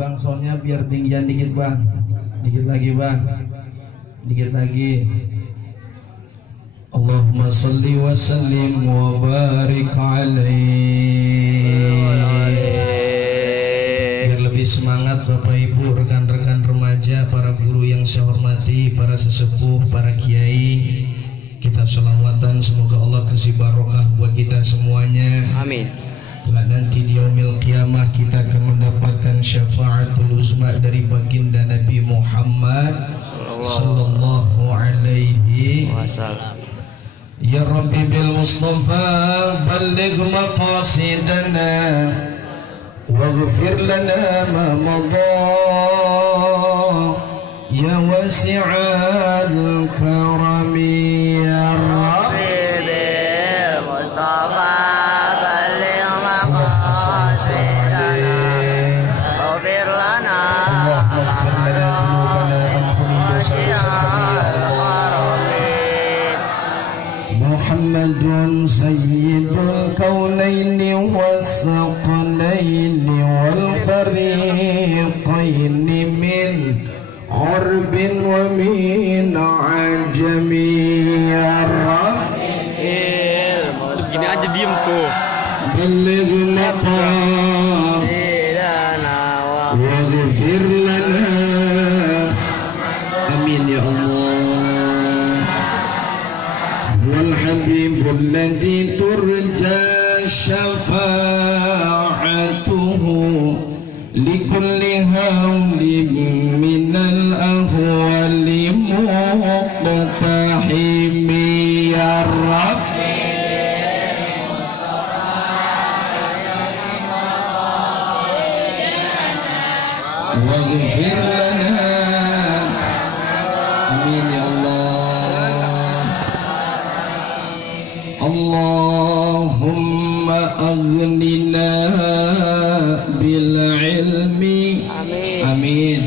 Bang, soundnya biar tinggian dikit bang. Dikit lagi bang. Dikit lagi. Allahumma salli wa sallim wa barik alaihi. Biar lebih semangat Bapak Ibu, rekan-rekan remaja, para guru yang saya hormati, para sesepuh, para kiai, kita selawatan, semoga Allah kasih barokah buat kita semuanya. Amin. Kelak nanti di yaumil qiyamah kita akan mendapatkan syafaatul uzma dari baginda Nabi Muhammad sallallahu alaihi wasallam. Ya Rabbi bil Mustafa balligh maqasidana waghfir lana ma madha ya wasi'al karami ya Rabbi bil Mustafa balligh maqasidana waghfir lana Muhammadun sayyidul kaunaini wassaqalaini wal fariqaini min urbin wa min ajami ya Rabbi. Gini aja diem tuh. Balligh maqasidana waghfir lana. Amin ya Allah. Wal habibul ladzi turja syafa'atuhu likulli hawlin minal ahwali muqtahimi ya Rabbi. Waghfir lana. Amin ya Allah. Allahumma aghnina bil ilmi. Amin. Amin.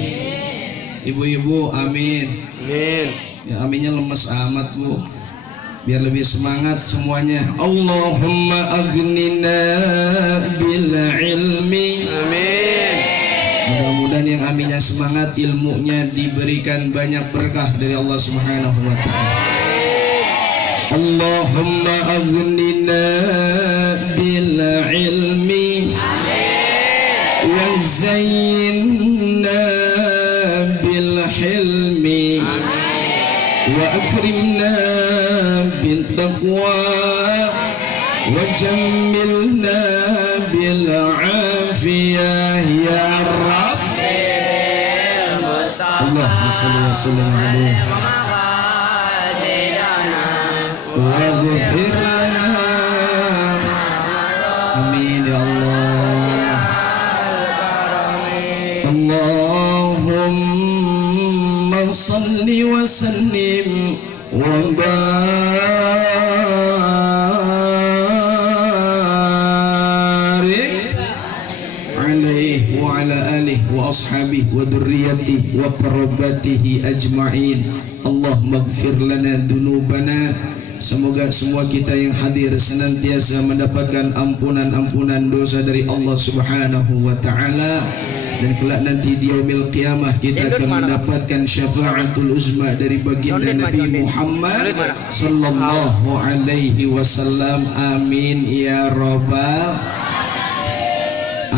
Ibu-ibu amin. Amin. Ya aminnya lemes amat Bu. Biar lebih semangat semuanya. Allahumma aghnina bil ilmi. Amin. Mudah-mudahan yang aminnya semangat, ilmunya diberikan banyak berkah dari Allah Subhanahu wa taala. Allahumma aghnina bil ilmi wa zayyinna bil hilmi wa akrimna bit taqwa wa jammilna bil afiyah ya Rabbi. Allahumma shalli wa sallim alaihi waghfir lana. Amin ya Allah. Allahumma salli wa sallim wa barik alaihi wa ala alihi wa ashabihi wa dhurriyyatihi wa qarabatihi ajma'in. Allahumma ighfir lana dzunubana. Semoga semua kita yang hadir senantiasa mendapatkan ampunan dosa dari Allah Subhanahu wa taala, dan kelak nanti di yaumil qiyamah kita akan mendapatkan syafaatul uzma dari baginda Nabi Muhammad sallallahu alaihi wasallam. Amin ya rabbal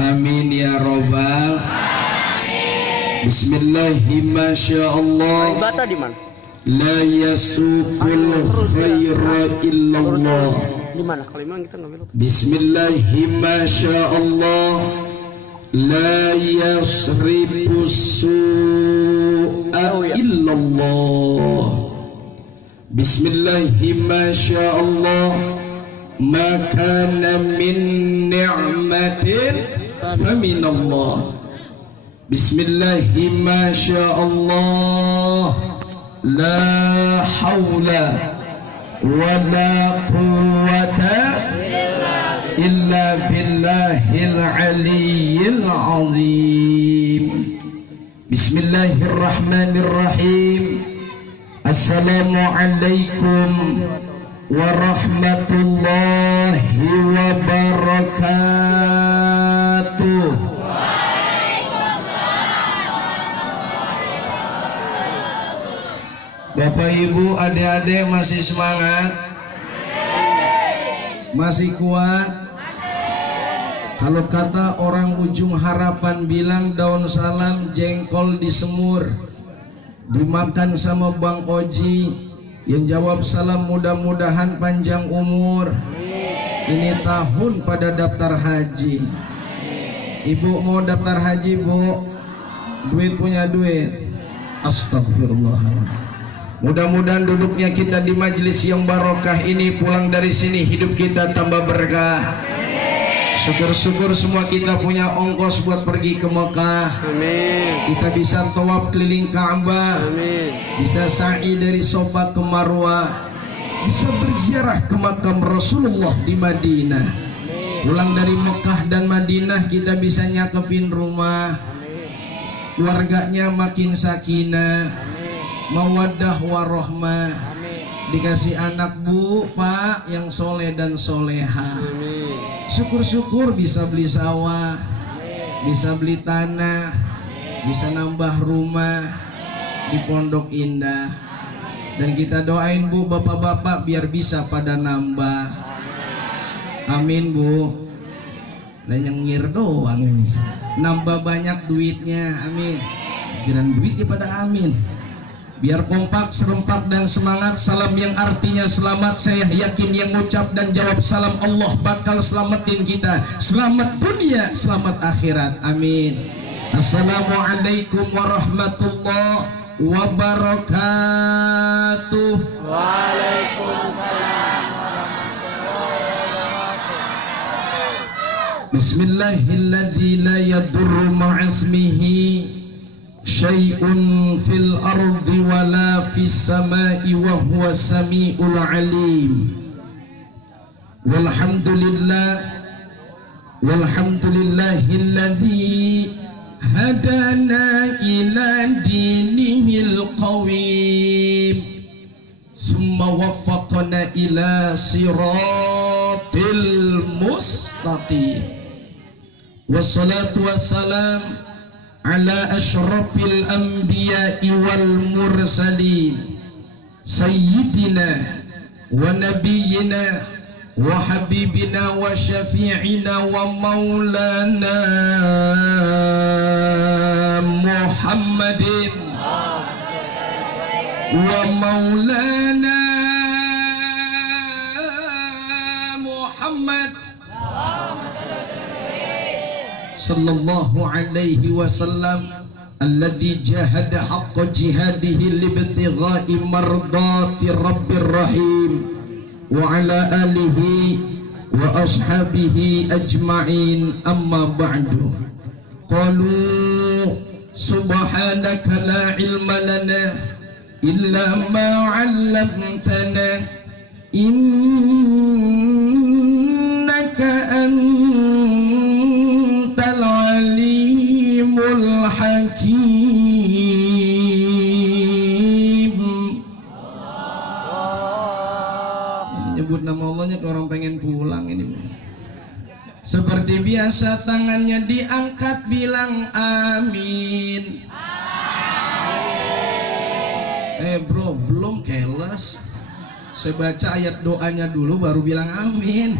amin ya rabbal. Bismillahi masyaallah. Bata di mana? La yasukul khaira illallah. Di mana? Kalau memang kita nggak belok. Bismillahi masyaallah. La yasrifu su'a illallah. Bismillahi masyaallah. Ma kana min ni'matin faminallah. Bismillahi masyaallah. La hawla wa la quwwata illa billahil aliyyil azim. Bismillahirrahmanirrahim. Assalamualaikum warahmatullahi wabarakatuh. Bapak Ibu, adik-adik masih semangat? Masih kuat? Kalau kata orang ujung harapan bilang daun salam jengkol disemur, dimakan sama Bang Oji. Yang jawab salam mudah-mudahan panjang umur. Ini tahun pada daftar haji. Ibu mau daftar haji, Bu? Duit punya duit? Astagfirullahaladzim. Mudah-mudahan duduknya kita di majelis yang barokah ini, pulang dari sini hidup kita tambah berkah. Syukur-syukur semua kita punya ongkos buat pergi ke Mekah. Amin. Kita bisa tawaf keliling Ka'bah. Amin. Bisa sa'i dari Safa ke Marwah. Bisa berziarah ke makam Rasulullah di Madinah. Pulang dari Mekah dan Madinah kita bisa nyakepin rumah. Keluarganya makin sakinah, mawaddah warohmah, dikasih anak Bu, Pak yang soleh dan soleha. Syukur-syukur bisa beli sawah, bisa beli tanah, bisa nambah rumah di Pondok Indah. Dan kita doain Bu, bapak-bapak biar bisa pada nambah. Amin Bu. Dan yang ngir doang ini, nambah banyak duitnya. Amin. Kirain duitnya pada amin. Biar kompak, serempak dan semangat. Salam yang artinya selamat. Saya yakin yang ngucap dan jawab salam Allah bakal selamatin kita. Selamat dunia, selamat akhirat. Amin. Assalamualaikum warahmatullahi wabarakatuh. Waalaikumsalam. Bismillahilladzi la yadurru ma'asmihi syai'un fil ardi wala fis sama'i wa huwa sami'ul alim. Walhamdulillahilladzi hadana ila dinihil qawim summa waffaqana ila siratil mustaqim. Wassalatu wassalam ala asyrafil anbiya'i wal mursalin sayyidina wa nabiyyina wa habibina wa syafi'ina wa maulana Muhammadin wa maulana Muhammad sallallahu alaihi wasallam alladzi jahada haqqa jihadihi libtigha'i mardati rabbir rahim wa ala alihi wa ashabihi ajma'in. Amma ba'du. Qalu subhanaka la ilma lana illa ma 'allamtana innaka antal alimul hakim. Nyebut nama Allahnya ke orang pengen pulang ini. Seperti biasa tangannya diangkat bilang amin. Bro, belum keles. Saya baca ayat doanya dulu baru bilang amin.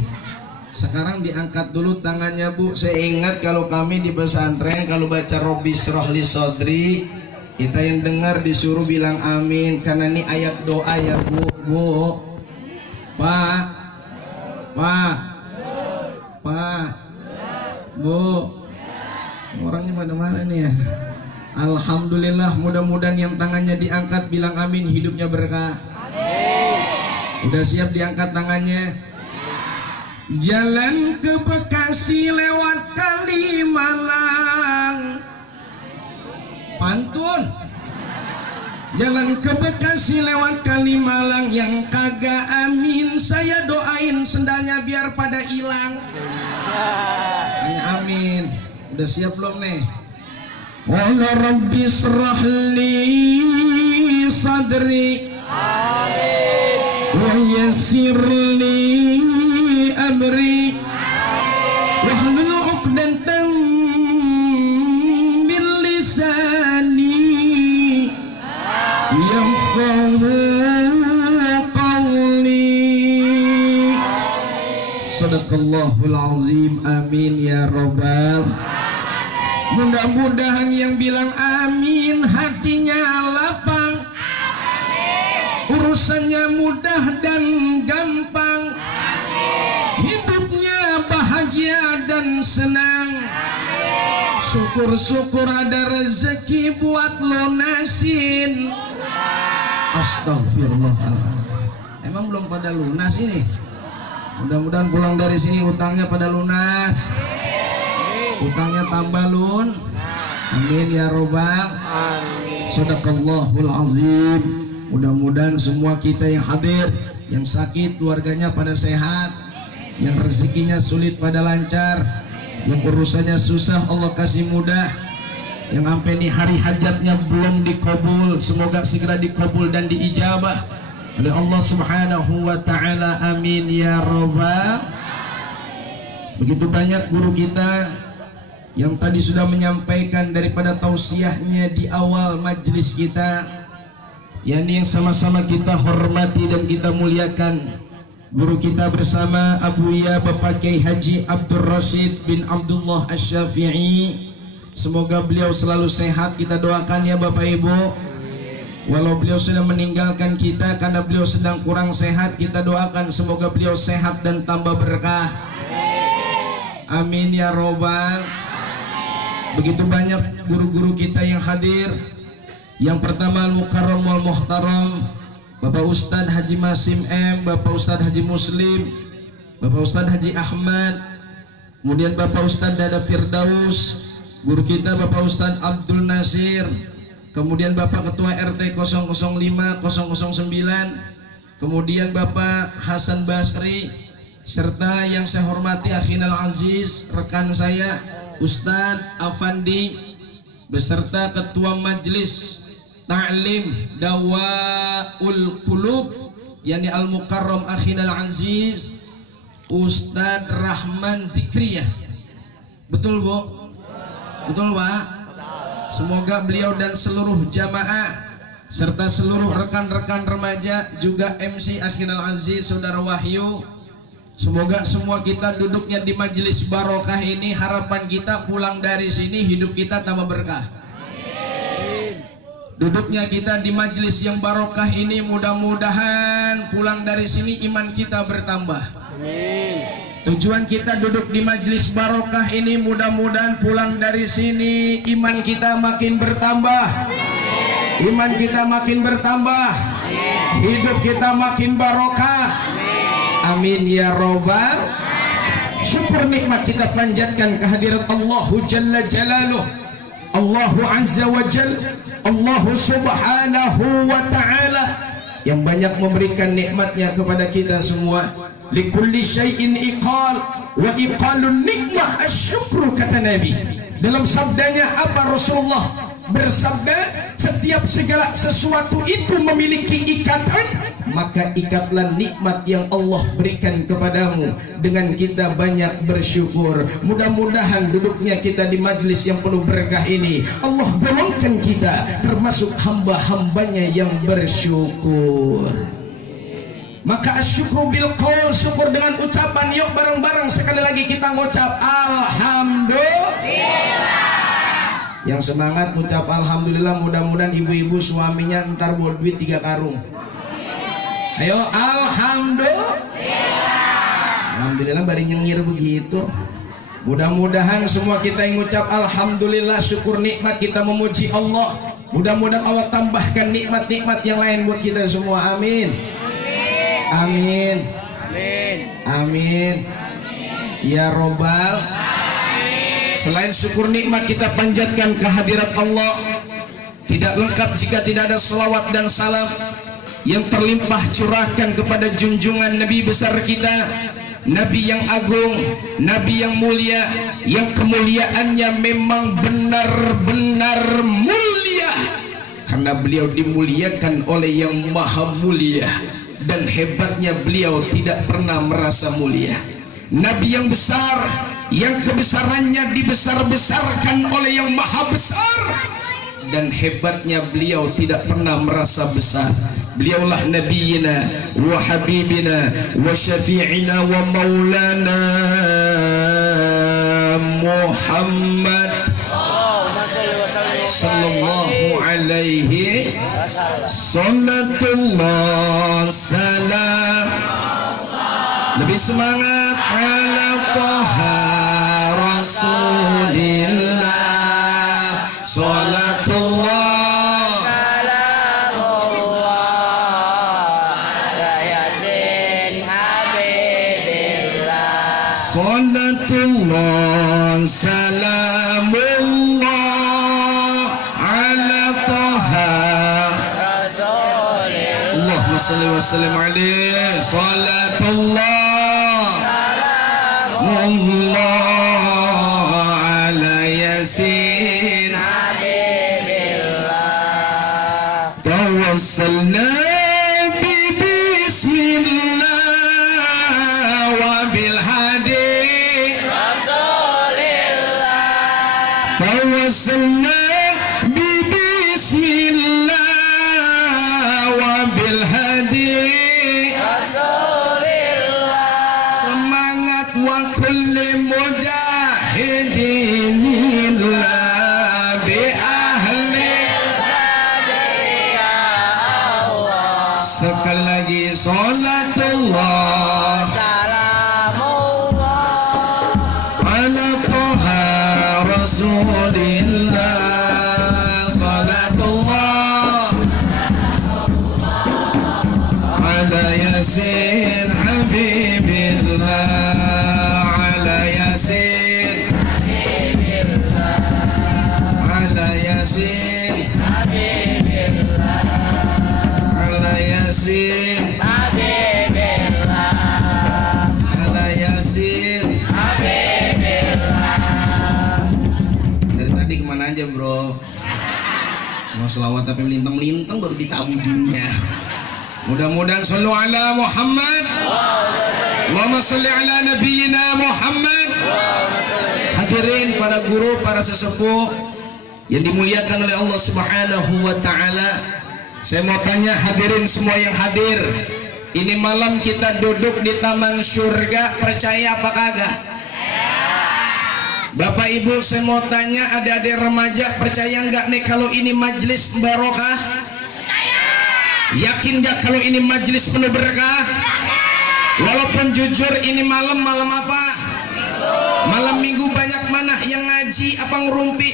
Sekarang diangkat dulu tangannya Bu. Saya ingat kalau kami di pesantren kalau baca Robbi Syrah li Sodri, kita yang dengar disuruh bilang amin karena ini ayat doa ya Bu. Bu, Pak, Bu, orangnya pada mana nih ya? Alhamdulillah, mudah-mudahan yang tangannya diangkat bilang amin hidupnya berkah. Udah siap diangkat tangannya? Jalan ke Bekasi lewat Kalimalang. Pantun. Jalan ke Bekasi lewat Kalimalang, yang kagak amin saya doain sendalnya biar pada hilang. Hanya amin. Udah siap belum nih? Qala rabbi shrah li sadri wa yassir li amri wahlul 'uqdatam min lisani yafqahu Sadaqallahul azim. Amin ya robbal. Mudah-mudahan yang bilang amin hatinya lapang, urusannya mudah dan gampang, hidupnya bahagia dan senang. Syukur-syukur ada rezeki buat lunasin. Astagfirullahaladzim. Emang belum pada lunas ini? Mudah-mudahan pulang dari sini utangnya pada lunas, utangnya tambah lun. Amin ya robbal. Sadaqallahul azim. Mudah-mudahan semua kita yang hadir, yang sakit keluarganya pada sehat, yang rezekinya sulit pada lancar, yang urusannya susah Allah kasih mudah, yang sampai di hari hajatnya belum dikabul semoga segera dikabul dan diijabah oleh Allah Subhanahu wa taala. Amin ya robbal. Begitu banyak guru kita yang tadi sudah menyampaikan daripada tausiahnya di awal majelis kita, yakni yang sama-sama kita hormati dan kita muliakan guru kita bersama Abu Ya Bapak Kiai Haji Abdul Rashid bin Abdullah Asy-Syafi'i. Semoga beliau selalu sehat, kita doakan ya Bapak Ibu. Walau beliau sudah meninggalkan kita karena beliau sedang kurang sehat, kita doakan semoga beliau sehat dan tambah berkah. Amin ya robbal. Begitu banyak guru-guru kita yang hadir. Yang pertama Al-Mukarram wal Muhtaram Bapak Ustadz Haji Masim M, Bapak Ustadz Haji Muslim, Bapak Ustadz Haji Ahmad, kemudian Bapak Ustadz Dada Firdaus, guru kita Bapak Ustadz Abdul Nasir, kemudian Bapak Ketua RT 005 009, kemudian Bapak Hasan Basri, serta yang saya hormati Akhinal Aziz, rekan saya Ustadz Afandi, beserta Ketua Majelis Ta'lim Dawaul Qulub yakni Al-Mukarram Akhinal Aziz Ustadz Rahman Zikriyah. Betul Bu? Betul Pak? Semoga beliau dan seluruh jamaah serta seluruh rekan-rekan remaja juga MC Akhinal Aziz Saudara Wahyu, semoga semua kita duduknya di majelis barokah ini, harapan kita pulang dari sini hidup kita tambah berkah. Duduknya kita di majelis yang barokah ini, mudah-mudahan pulang dari sini iman kita bertambah. Amin. Tujuan kita duduk di majelis barokah ini, mudah-mudahan pulang dari sini iman kita makin bertambah, iman kita makin bertambah, hidup kita makin barokah. Amin ya robbal. Syukur nikmat kita panjatkan kehadirat Allahu Jalla Jalaluh, Allahu Azza wa Jalla, Allahu Subhanahu wa ta'ala yang banyak memberikan nikmatnya kepada kita semua. Likulli syai'in iqal wa iqalun nikmah asyukru, kata Nabi. Dalam sabdanya apa Rasulullah bersabda, setiap segala sesuatu itu memiliki ikatan, maka ikatlah nikmat yang Allah berikan kepadamu dengan kita banyak bersyukur. Mudah-mudahan duduknya kita di majlis yang penuh berkah ini Allah golongkan kita termasuk hamba-hambanya yang bersyukur. Maka asyukru bil qaul, syukur dengan ucapan. Yuk bareng-bareng sekali lagi kita ngucap alhamdulillah. Yang semangat ngucap alhamdulillah, mudah-mudahan ibu-ibu suaminya ntar buat duit 3 karung. Ayo alhamdulillah. Alhamdulillah bari nyengir begitu. Mudah-mudahan semua kita yang ngucap alhamdulillah, syukur nikmat, kita memuji Allah. Mudah-mudahan Allah tambahkan nikmat-nikmat yang lain buat kita semua. Amin. Amin. Amin. Ya robbal. Selain syukur nikmat kita panjatkan kehadirat Allah. Tidak lengkap jika tidak ada selawat dan salam yang terlimpah curahkan kepada junjungan Nabi besar kita, Nabi yang agung, Nabi yang mulia, yang kemuliaannya memang benar-benar mulia karena beliau dimuliakan oleh yang maha mulia, dan hebatnya beliau tidak pernah merasa mulia. Nabi yang besar, yang kebesarannya dibesar-besarkan oleh yang maha besar, dan hebatnya beliau tidak pernah merasa besar. Beliaulah nabiyina wa habibina wa syafi'ina wa maulana Muhammad sallallahu alaihi sallatullah salam. Lebih semangat ala Taha Rasulillah salatullah salatullah salamullah ala Taha Rasulillah. Allahumma salli wa sallim alaihi salatullah salamullah ala yasin habibillah tawassalna bi bismillah wa bil hadi rasulillah tawassalna bi bismillah wa bil hadi rasulillah. Semangat wa kulli mujahidin billah bi ahli badri ya Allah. Sekali lagi salatullah salamullah ala Taha Rasulillah salatullah ala yasin habibillah ala yasin habibillah ala yasin habibillah ala yasin habibillah ala yasin habibillah. Dari tadi kemana aja bro? Mau selawat tapi melintang-melintang baru di ujungnya. Mudah-mudahan sallu ala Muhammad. Allahumma salli ala nabiyyina Muhammad. Hadirin para guru, para sesepuh yang dimuliakan oleh Allah Subhanahu wa taala. Saya mau tanya hadirin semua yang hadir. Ini malam kita duduk di taman surga, percaya apa kagak? Bapak Ibu, saya mau tanya adik-adik remaja, percaya nggak nih kalau ini majelis barokah? Yakin gak kalau ini majelis penuh berkah? Walaupun jujur ini malam apa? Malam minggu. Banyak mana yang ngaji apa ngerumpi?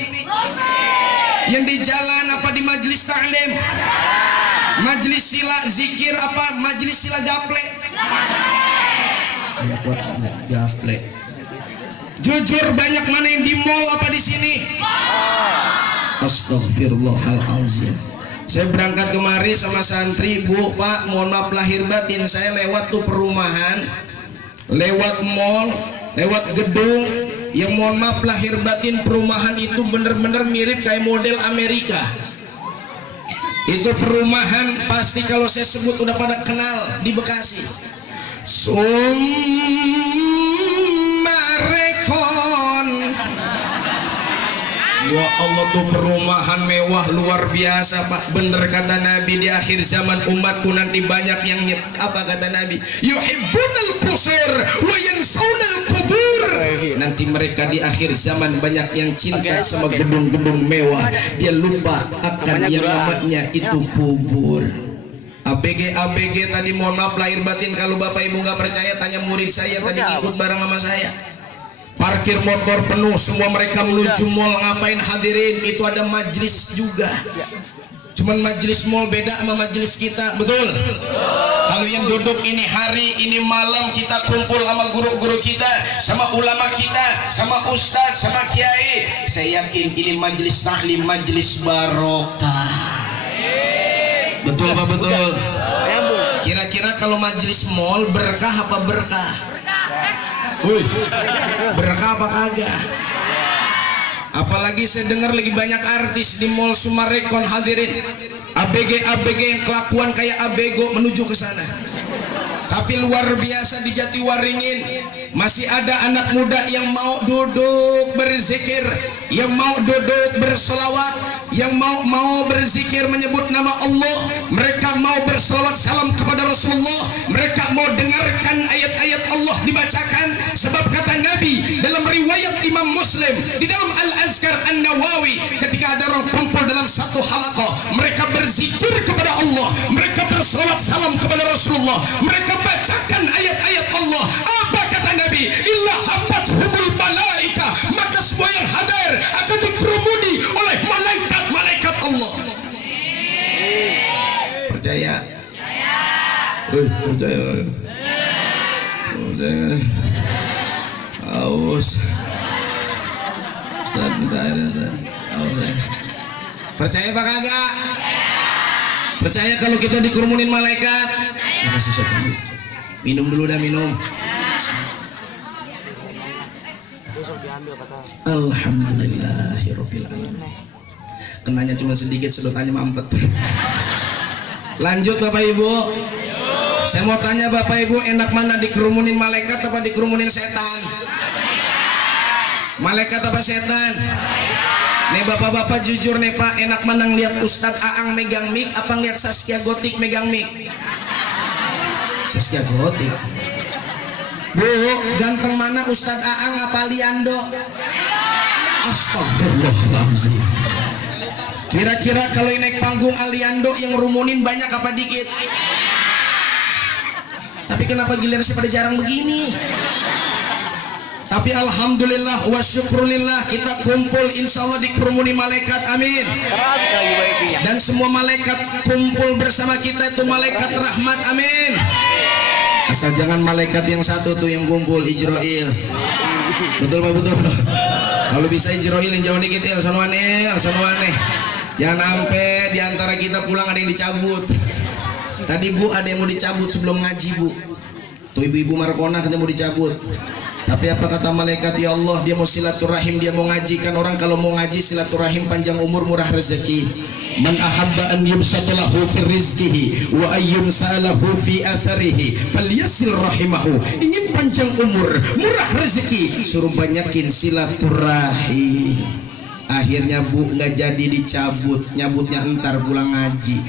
Yang di jalan apa di majelis taklim? Majelis sila zikir apa majelis sila gaple? Gaple. Jujur banyak mana yang di mall apa di sini? Astaghfirullahalazim. Saya berangkat kemari sama santri, Bu, Pak, mohon maaf lahir batin, saya lewat tuh perumahan, lewat mall, lewat gedung, yang mohon maaf lahir batin perumahan itu bener-bener mirip kayak model Amerika. Itu perumahan pasti kalau saya sebut udah pada kenal di Bekasi. Summarekon. Ya Allah, tuh perumahan mewah luar biasa Pak. Bener kata Nabi, di akhir zaman umatku nanti banyak yang apa kata Nabi, yuhibbunal qusur wa yansawnal qubur. Nanti mereka di akhir zaman banyak yang cinta sama gedung-gedung mewah, dia lupa akan yang namanya itu kubur. ABG tadi mohon maaf lahir batin, kalau Bapak Ibu nggak percaya tanya murid saya tadi ikut bareng sama saya. Parkir motor penuh, semua mereka menuju mall. Ngapain hadirin? Itu ada majlis juga. Cuman majlis mall beda sama majlis kita, betul? Kalau yang duduk ini hari, ini malam kita kumpul sama guru-guru kita, sama ulama kita, sama ustadz, sama kiai. Saya yakin ini majlis tahlim, majlis barokah. Betul Pak, betul. Kira-kira kalau majlis mall berkah apa berkah? Berkah apa kagak? Apalagi saya dengar lagi banyak artis di mall Summarekon hadirin. ABG yang kelakuan kayak abego menuju ke sana. Tapi luar biasa di Jatiwaringin masih ada anak muda yang mau duduk berzikir, yang mau duduk bersolawat, yang mau berzikir menyebut nama Allah. Mereka mau bersolawat salam kepada Rasulullah, mereka mau dengarkan ayat-ayat Allah dibacakan. Sebab kata Nabi dalam riwayat Imam Muslim di dalam Al-Azkar An-Nawawi, ketika ada orang kumpul dalam satu halaqah, mereka berzikir kepada Allah, mereka bersolawat salam kepada Rasulullah, mereka bacakan ayat-ayat Allah. Apa kata Nabi? Illa hafathumul malaika, maka semua yang hadir akan dikerumuni oleh malaikat-malaikat Allah. Percaya? Percaya. Percaya. Aus. Ustaz minta air Ustaz. Aus. Percaya apa kagak? Percaya kalau kita dikerumunin malaikat? Minum dulu dah, minum. Alhamdulillahirabbil alamin. Kenanya cuma sedikit, sedotannya mampet. Lanjut Bapak Ibu. Saya mau tanya Bapak Ibu, enak mana dikerumunin malaikat apa dikerumunin setan? Malaikat apa setan? Nih bapak-bapak jujur nih Pak, enak mana ngeliat Ustadz Aang megang mic apa ngeliat Saskia Gotik megang mic? Saskia Gotik. Bu, ganteng mana Ustadz Aang apa Liando? Astagfirullahaladzim. Kira-kira kalau naik panggung Aliando yang rumunin banyak apa dikit? Tapi kenapa giliran sih pada jarang begini? Tapi alhamdulillah wa syukrulillah kita kumpul insya Allah dikerumuni malaikat, amin. Dan semua malaikat kumpul bersama kita itu malaikat rahmat, amin. Asal jangan malaikat yang satu tuh yang kumpul Ijroil. Betul Pak, betul. Kalau bisa Ijroil yang jauh dikit ya, sono aneh. Jangan sampai diantara kita pulang ada yang dicabut. Tadi Bu ada yang mau dicabut sebelum ngaji Bu. Tuh ibu-ibu Markona katanya mau dicabut. Tapi apa kata malaikat? Ya Allah, dia mau silaturahim, dia mau ngajikan orang. Kalau mau ngaji silaturahim, panjang umur, murah rezeki. Man ahabba an yumsatalahu fi rizqihi wa ayyum salahu fi asarihi falyasil rahimahu. Ingin panjang umur, murah rezeki, suruh banyakin silaturahim. Akhirnya Bu nggak jadi dicabut, nyabutnya entar pulang ngaji.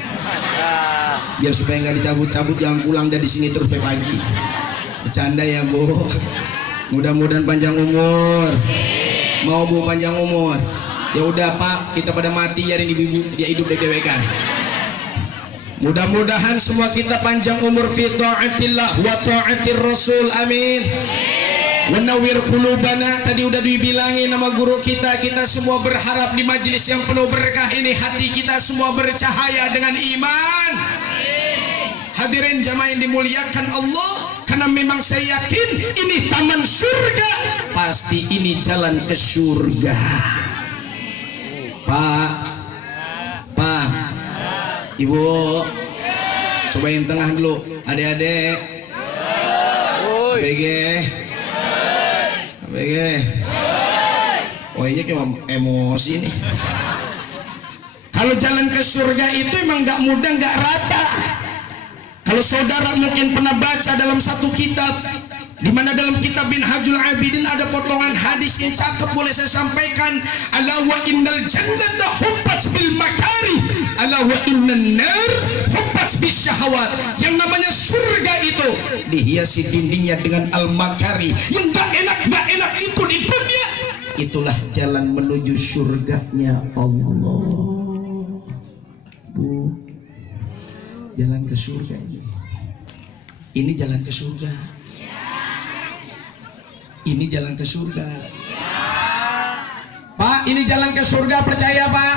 Biar supaya nggak dicabut-cabut, jangan pulang dari sini terus sampai pagi. Bercanda ya Bu. Mudah-mudahan panjang umur. Mau Bu panjang umur? Ya udah Pak, kita pada mati jadi ibu-ibu, dia hidup dewekan. Mudah-mudahan semua kita panjang umur fi taatillah wa taatir Rasul, amin. Wa nawwir qulubana, tadi udah dibilangin nama guru kita. Kita semua berharap di majelis yang penuh berkah ini hati kita semua bercahaya dengan iman. Hadirin jamaah yang dimuliakan Allah, karena memang saya yakin ini taman surga, pasti ini jalan ke surga. Pak, Ibu, coba yang tengah dulu, adik-adik, BG, oh ini kayak emosi nih. Kalau jalan ke surga itu emang nggak mudah, nggak rata. Kalau saudara mungkin pernah baca dalam satu kitab, di mana dalam kitab Minhajul Abidin ada potongan hadis yang cakep, boleh saya sampaikan. Ala wa innal jannata hubbat bil makari, ala wa innan nar hubbat bis syahawat. Yang namanya surga itu dihiasi dindingnya dengan al makari, yang gak enak itu di dunia. Itulah jalan menuju surganya Allah. Bu, jalan ke surga ini jalan ke surga. Ini jalan ke surga. Pak, ini jalan ke surga, percaya Pak?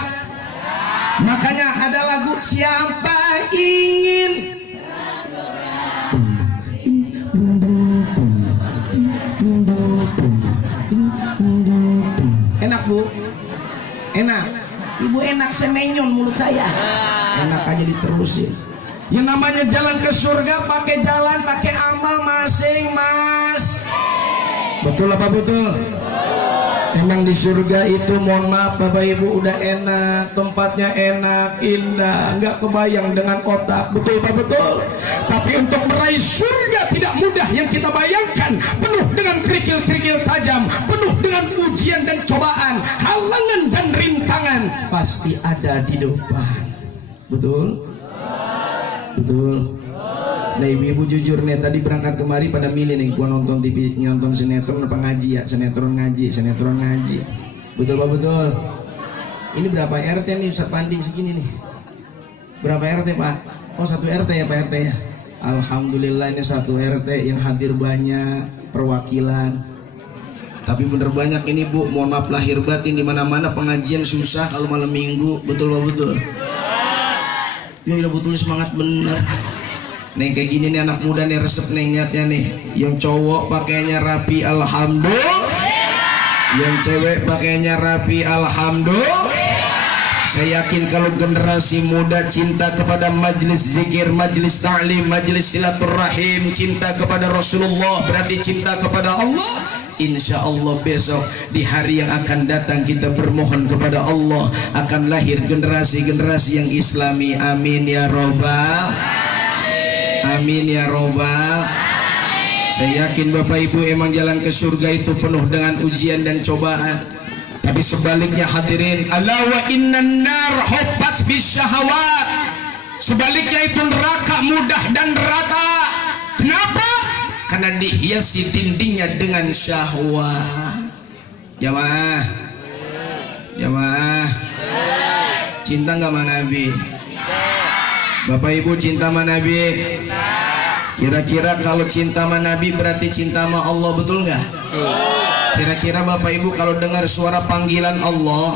Makanya ada lagu, siapa ingin enak Bu, enak Ibu, enak semenyon mulut saya, enak aja diterusin. Yang namanya jalan ke surga pakai jalan, pakai amal masing-masing. Betul apa betul? Emang di surga itu mohon maaf Bapak Ibu udah enak, tempatnya enak, indah, nggak kebayang dengan otak, betul Pak betul. Tapi untuk meraih surga tidak mudah yang kita bayangkan, penuh dengan kerikil-kerikil tajam, penuh dengan ujian dan cobaan, halangan dan rintangan pasti ada di depan. Betul? Betul. Nah ibu-ibu jujur nih, tadi berangkat kemari pada milih nih, gua nonton TV, nonton sinetron apa ngaji ya, sinetron ngaji. Betul Pak betul. Ini berapa RT nih Ustaz Pandi segini nih? Berapa RT Pak? Oh 1 RT ya Pak RT ya. Alhamdulillah ini 1 RT yang hadir banyak perwakilan. Tapi bener banyak ini Bu, mohon maaf lahir batin, di mana-mana pengajian susah kalau malam minggu, betul Pak betul. Ya udah betul semangat bener. Nih kayak gini nih anak muda nih resep nih niatnya nih. Yang cowok pakainya rapi alhamdulillah. Yang cewek pakainya rapi alhamdulillah. Saya yakin kalau generasi muda cinta kepada majlis zikir, majlis ta'lim, majlis silaturahim, cinta kepada Rasulullah, berarti cinta kepada Allah. Insya Allah besok di hari yang akan datang kita bermohon kepada Allah akan lahir generasi-generasi yang islami. Amin ya robbal. Amin ya robbal. Saya yakin Bapak Ibu emang jalan ke surga itu penuh dengan ujian dan cobaan. Tapi sebaliknya hadirin, ala wa innan nar hubbat bisyahawat. Sebaliknya itu neraka mudah dan rata. Kenapa? Karena dihiasi dindingnya dengan syahwat. Jamaah, jamaah, cinta nggak sama Nabi? Bapak Ibu cinta sama Nabi? Kira-kira kalau cinta sama Nabi berarti cinta sama Allah, betul nggak? Kira-kira Bapak Ibu kalau dengar suara panggilan Allah,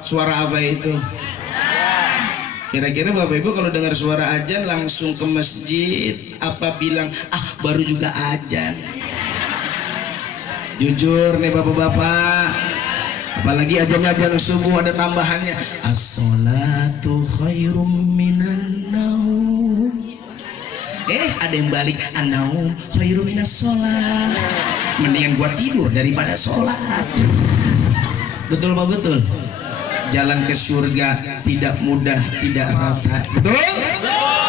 suara apa itu? Kira-kira Bapak Ibu kalau dengar suara azan langsung ke masjid apa bilang baru juga azan? Jujur nih Bapak-bapak, apalagi azan subuh ada tambahannya as-salatu khairum minan naum. Ada yang balik an-naum khairum minas sholat. Mendingan gua tidur daripada sholat. Betul Pak betul? Jalan ke surga tidak mudah, tidak rata, betul?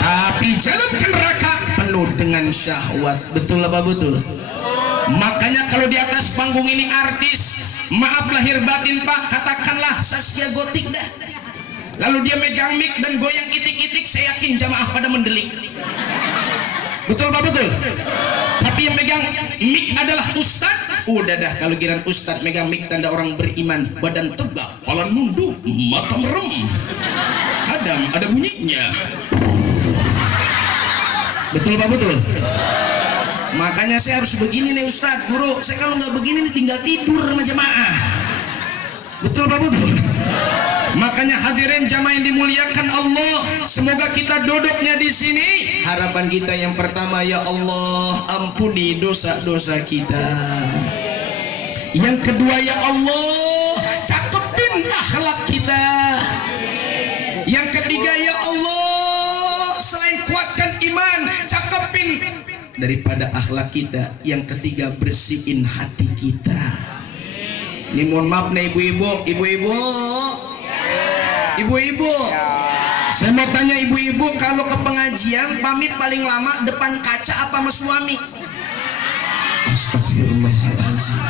Tapi jalan ke neraka penuh dengan syahwat, betul apa betul? Makanya kalau di atas panggung ini artis, maaf lahir batin Pak, katakanlah Saskia Gotik dah. Lalu dia megang mic dan goyang itik-itik, saya yakin jamaah pada mendelik. Betul Pak betul? Tapi yang megang mic adalah ustaz. Udah dah kalau giran ustaz megang mic tanda orang beriman, badan tegak, kepala nunduk, mata merem, kadang ada bunyinya. Betul Pak betul? Makanya saya harus begini nih Ustaz, guru. Saya kalau nggak begini nih tinggal tidur sama jamaah. Betul Pak betul? Makanya hadirin jamaah yang dimuliakan Allah, semoga kita duduknya di sini. Harapan kita yang pertama, ya Allah ampuni dosa-dosa kita. Yang kedua, ya Allah cakepin akhlak kita. Yang ketiga, ya Allah selain kuatkan iman, cakepin daripada akhlak kita. Yang ketiga, bersihin hati kita. Ini mohon maaf nih ibu-ibu, saya mau tanya ibu-ibu, kalau ke pengajian pamit paling lama depan kaca apa sama suami? Astagfirullahaladzim.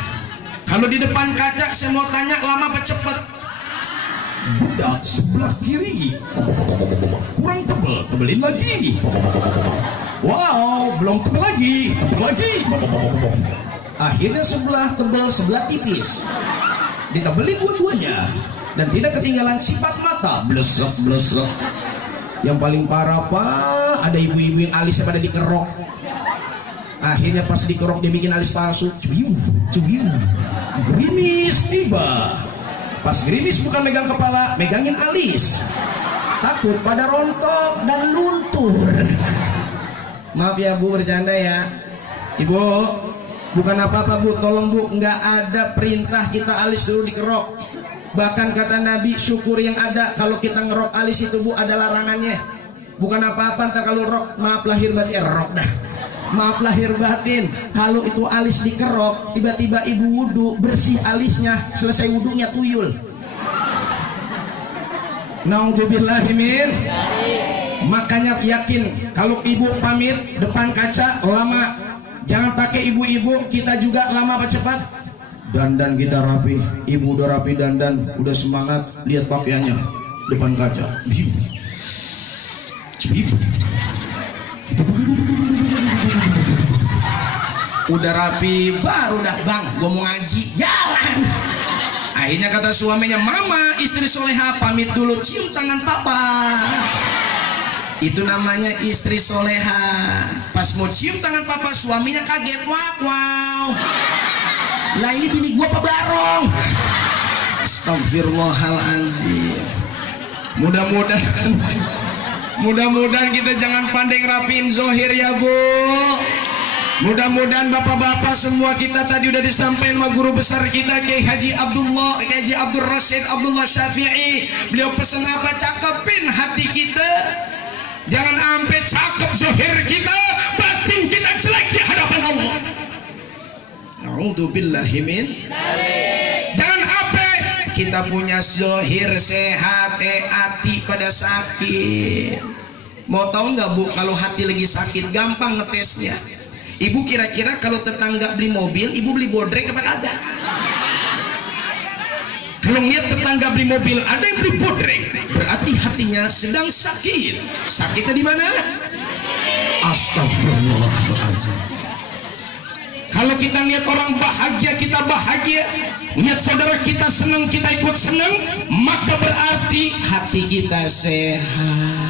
Kalau di depan kaca saya mau tanya lama apa cepet? Budak sebelah kiri kurang tebel, tebelin lagi. Wow, belum tebel lagi, tebel lagi. Akhirnya sebelah tebel, sebelah tipis, ditebelin dua-duanya. Dan tidak ketinggalan sifat mata, blesek. Yang paling parah Pak, ada ibu-ibu yang alisnya pada dikerok. Akhirnya pas dikerok dia bikin alis palsu. Cuyuh. Gerimis tiba. Pas gerimis bukan megang kepala, megangin alis. Takut pada rontok dan luntur. Maaf ya Bu, bercanda ya. Ibu, Bukan apa-apa Bu, tolong Bu, nggak ada perintah kita alis dulu dikerok. Bahkan kata Nabi, syukur yang ada kalau kita ngerok alis itu Bu, ada larangannya. Bukan apa-apa, ntar kalau rok, maaf lahir batin, rok dah. Maaf lahir batin, kalau itu alis dikerok, tiba-tiba ibu wudhu, bersih alisnya, selesai wudhunya tuyul. Naudzubillahimin. Makanya yakin, kalau ibu pamit depan kaca lama. Jangan pakai ibu-ibu, kita juga lama apa cepat. Dandan kita rapi, ibu udah rapi dandan, udah semangat, lihat pakaiannya depan kaca. Udah rapi, baru dah bang, gua mau ngaji, jalan. Akhirnya kata suaminya, mama istri soleha pamit dulu, cium tangan papa. Itu namanya istri soleha. Pas mau cium tangan papa, suaminya kaget, wow. Lah ini bini gua apa barong? Astagfirullahaladzim. Mudah-mudahan kita jangan pandai ngerapiin zohir ya Bu. Mudah-mudahan bapak-bapak semua kita tadi udah disampaikan sama guru besar kita Kiai Haji Abdul Rasyid Abdullah Syafi'i. Beliau pesan apa? Cakepin hati kita. Jangan sampai cakep zohir kita, batin kita jelek di hadapan Allah. Na'udzubillahi min. Jangan sampai kita punya zohir sehat, hati pada sakit. Mau tahu nggak Bu, kalau hati lagi sakit gampang ngetesnya. Ibu kira-kira kalau tetangga beli mobil, ibu beli bodrek apa kagak? Kalau lihat tetangga beli mobil, ada yang beli bodrek, berarti hatinya sedang sakit. Sakitnya di mana? Astagfirullahaladzim. Kalau kita lihat orang bahagia, kita bahagia. Lihat saudara kita senang, kita ikut senang, maka berarti hati kita sehat.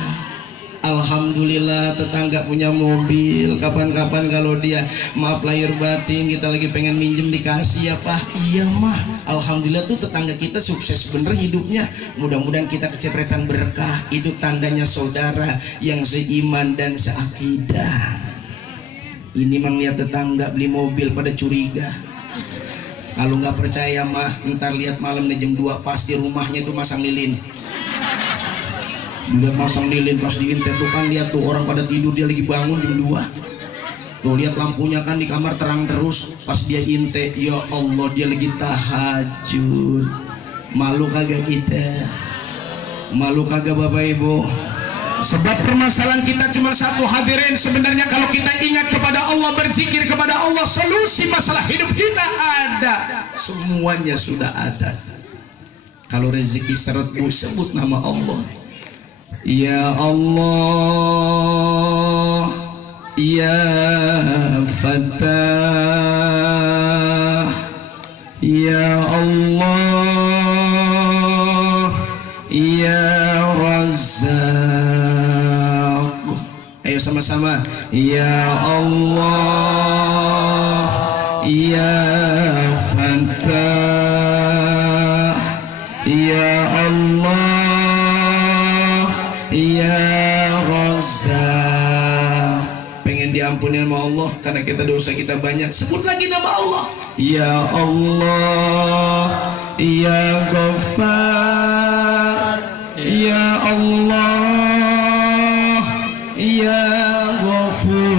Alhamdulillah tetangga punya mobil. Kapan-kapan kalau dia maaf lahir batin kita lagi pengen minjem dikasih ya Pak. Iya mah. Alhamdulillah tuh tetangga kita sukses bener hidupnya. Mudah-mudahan kita kecepretan berkah. Itu tandanya saudara yang seiman dan seakidah. Ini mang lihat tetangga beli mobil pada curiga. Kalau nggak percaya mah ntar lihat malam nih jam 2 pasti rumahnya itu masang lilin. Lihat masang lilin pas diintet tuh kan, lihat tuh orang pada tidur dia lagi bangun jam 2. Tuh lihat lampunya kan di kamar terang terus. Pas dia inte, ya Allah dia lagi tahajud. Malu kagak kita? Malu kagak Bapak Ibu? Sebab permasalahan kita cuma satu hadirin. Sebenarnya kalau kita ingat kepada Allah, berzikir kepada Allah, solusi masalah hidup kita ada. Semuanya sudah ada. Kalau rezeki sertu sebut nama Allah. Ya Allah, Ya Fattah, Ya Allah, Ya Razzaq. Ayo sama-sama. Ya Allah, Ya Fattah, Ya Allah, Ya Razzaq. Pengen diampuni sama Allah karena kita dosa kita banyak. Sebut lagi nama Allah. Ya Allah, Ya Ghaffar, Ya Allah, Ya Ghafur,